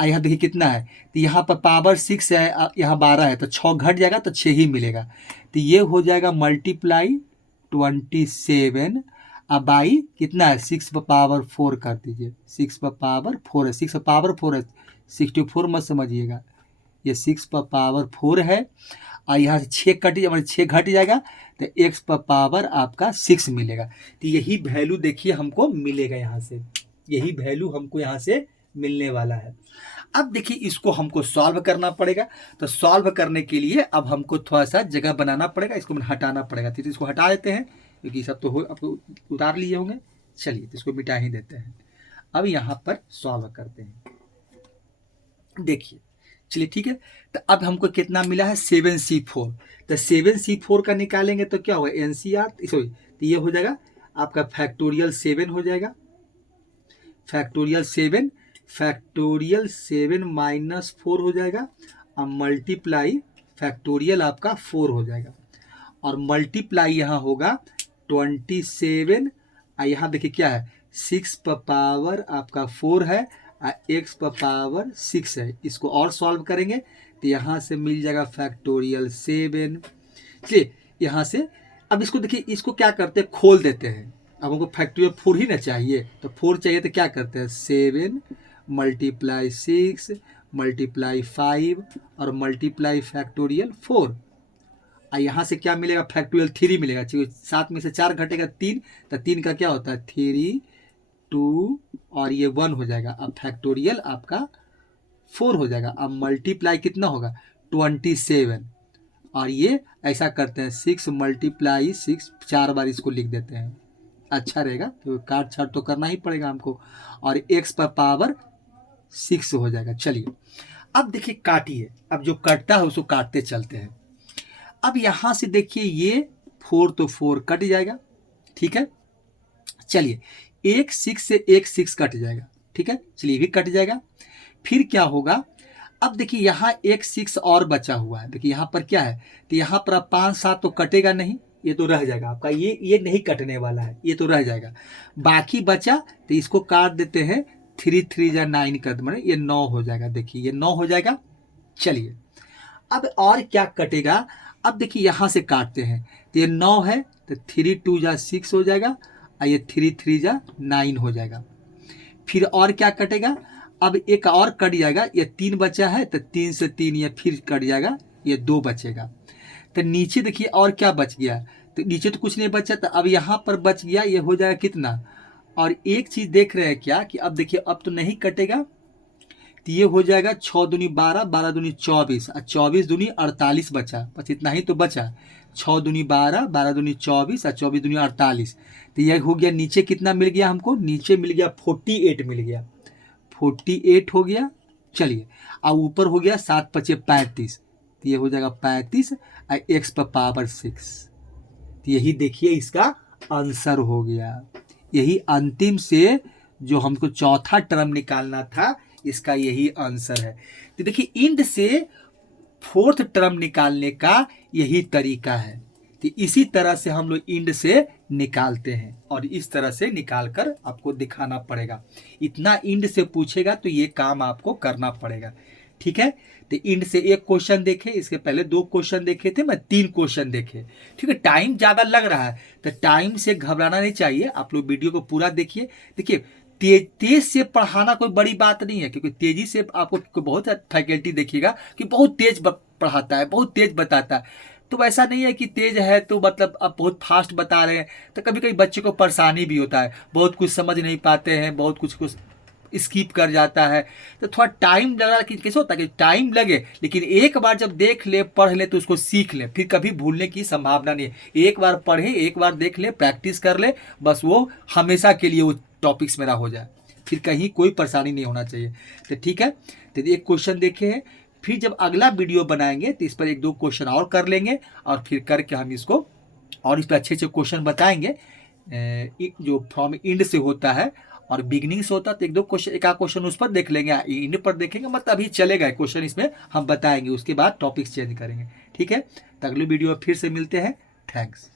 और यहाँ देखिए कितना है, तो यहाँ पर पावर 6 है, यहाँ 12 है, तो 6 घट जाएगा तो 6 ही मिलेगा। तो ये हो जाएगा मल्टीप्लाई 27 अब बाई कितना है, 6 पर पावर 4 कर दीजिए। 6 पर पावर 4 है, 6 पर पावर 4 है, 64 मत समझिएगा, ये 6 पर पावर 4 है। और यहाँ से 6 कट जाएगा, 6 घट जाएगा तो x पर पावर आपका 6 मिलेगा। तो यही वैल्यू देखिए हमको मिलेगा, यहाँ से यही वैल्यू हमको यहाँ से मिलने वाला है। अब देखिए इसको हमको सॉल्व करना पड़ेगा। तो सॉल्व करने के लिए अब हमको थोड़ा सा जगह बनाना पड़ेगा, इसको हटाना पड़ेगा। तो इसको हटा देते हैं क्योंकि सब तो हो अब तो उतार लिए होंगे। चलिए तो इसको मिटा ही देते हैं। अब यहाँ पर सॉल्व करते हैं। देखिए चलिए ठीक है, तो अब हमको कितना मिला है, 7C4। तो 7C4 का निकालेंगे तो क्या होगा, NCR सॉरी, तो ये हो जाएगा आपका फैक्टोरियल 7 हो जाएगा। फैक्टोरियल 7 फैक्टोरियल 7 माइनस 4 हो जाएगा और मल्टीप्लाई फैक्टोरियल आपका 4 हो जाएगा और मल्टीप्लाई यहाँ होगा 27 और यहाँ देखिए क्या है 6 पर पावर आपका 4 है और x पर पावर 6 है। इसको और सॉल्व करेंगे तो यहाँ से मिल जाएगा फैक्टोरियल 7। चलिए यहाँ से अब इसको देखिए, इसको क्या करते हैं, खोल देते हैं। अब हमको फैक्टोरियल 4 ही ना चाहिए, तो 4 चाहिए तो क्या करते हैं 7 मल्टीप्लाई 6 मल्टीप्लाई 5 और मल्टीप्लाई फैक्टोरियल 4 और यहाँ से क्या मिलेगा फैक्टोरियल 3 मिलेगा। क्योंकि 7 में से 4 घटेगा 3, तो 3 का क्या होता है 3 2 और ये 1 हो जाएगा। अब फैक्टोरियल आपका 4 हो जाएगा। अब मल्टीप्लाई कितना होगा 27 और ये ऐसा करते हैं 6 मल्टीप्लाई 6 4 बार इसको लिख देते हैं, अच्छा रहेगा। तो काट छाट तो करना ही पड़ेगा हमको और x पर पावर 6 हो जाएगा। चलिए अब देखिए काटिए, अब जो कटता है उसको काटते चलते हैं। अब यहाँ से देखिए ये 4 तो 4 कट जाएगा, ठीक है। चलिए एक 6 से एक 6 कट जाएगा, ठीक है। चलिए भी कट जाएगा। फिर क्या होगा, अब देखिए यहाँ एक 6 और बचा हुआ है। देखिए यहाँ पर क्या है, तो यहाँ पर 5 7 तो कटेगा नहीं, ये तो रह जाएगा आपका, ये नहीं कटने वाला है, ये तो रह जाएगा। बाकी बचा तो इसको काट देते हैं, 3 3 या 9 कर दे, ये 9 हो जाएगा। देखिए ये 9 हो जाएगा। चलिए अब और क्या कटेगा, अब देखिए यहाँ से काटते हैं तो ये 9 है तो 3 2 जा 6 हो जाएगा और ये 3 3 जा 9 हो जाएगा। फिर और क्या कटेगा, अब एक और कट जाएगा, ये 3 बचा है तो 3 से 3 ये फिर कट जाएगा, ये 2 बचेगा। तो नीचे देखिए और क्या बच गया, तो नीचे तो कुछ नहीं बचा, तो अब यहाँ पर बच गया, ये हो जाएगा कितना। और एक चीज़ देख रहे हैं क्या कि अब देखिए अब तो नहीं कटेगा, तो ये हो जाएगा 6 दूनी 12 12 दूनी 24 और 24 दूनी 48 बचा, बस इतना ही तो बचा। 6 दूनी 12 12 दूनी 24 और 24 दूनी 48, तो यह हो गया। नीचे कितना मिल गया हमको, नीचे मिल गया 48 मिल गया, 48 हो गया। चलिए अब ऊपर हो गया 7 5 35, तो ये हो जाएगा 35 और x पर पावर 6। तो यही देखिए इसका आंसर हो गया। यही अंतिम से जो हमको चौथा टर्म निकालना था, इसका यही आंसर है। तो देखिए इंड से 4th टर्म निकालने का यही तरीका है। तो इसी तरह से हम लोग इंड से निकालते हैं और इस तरह से निकाल कर आपको दिखाना पड़ेगा। इतना इंड से पूछेगा तो ये काम आपको करना पड़ेगा, ठीक है। तो इंड से एक क्वेश्चन देखे, इसके पहले 2 क्वेश्चन देखे थे, मैं 3 क्वेश्चन देखे, ठीक है। टाइम ज़्यादा लग रहा है तो टाइम से घबराना नहीं चाहिए, आप लोग वीडियो को पूरा देखिए। देखिए तेज से पढ़ाना कोई बड़ी बात नहीं है, क्योंकि तेजी से आपको बहुत फैकल्टी देखिएगा कि बहुत तेज पढ़ाता है, बहुत तेज बताता है। तो वैसा नहीं है कि तेज है तो मतलब आप बहुत फास्ट बता रहे हैं, तो कभी कभी बच्चे को परेशानी भी होता है, बहुत कुछ समझ नहीं पाते हैं, बहुत कुछ स्किप कर जाता है। तो थोड़ा टाइम लगा कि कैसे होता है कि टाइम लगे, लेकिन एक बार जब देख ले पढ़ ले तो उसको सीख ले, फिर कभी भूलने की संभावना नहीं है। एक बार पढ़े, एक बार देख ले, प्रैक्टिस कर ले, बस वो हमेशा के लिए वो टॉपिक्स मेरा हो जाए, फिर कहीं कोई परेशानी नहीं होना चाहिए। तो ठीक है, तो एक क्वेश्चन देखे हैं, फिर जब अगला वीडियो बनाएंगे तो इस पर 1-2 क्वेश्चन और कर लेंगे और फिर करके हम इसको और इस पर अच्छे अच्छे क्वेश्चन बताएंगे जो फ्रॉम इंड से होता है और बिगनिंग से होता है। तो 1-2 क्वेश्चन, एक आध क्वेश्चन उस पर देख लेंगे, इंड पर देखेंगे, मतलब अभी चलेगा क्वेश्चन, इसमें हम बताएंगे, उसके बाद टॉपिक्स चेंज करेंगे, ठीक है। तो अगली वीडियो में फिर से मिलते हैं। थैंक्स।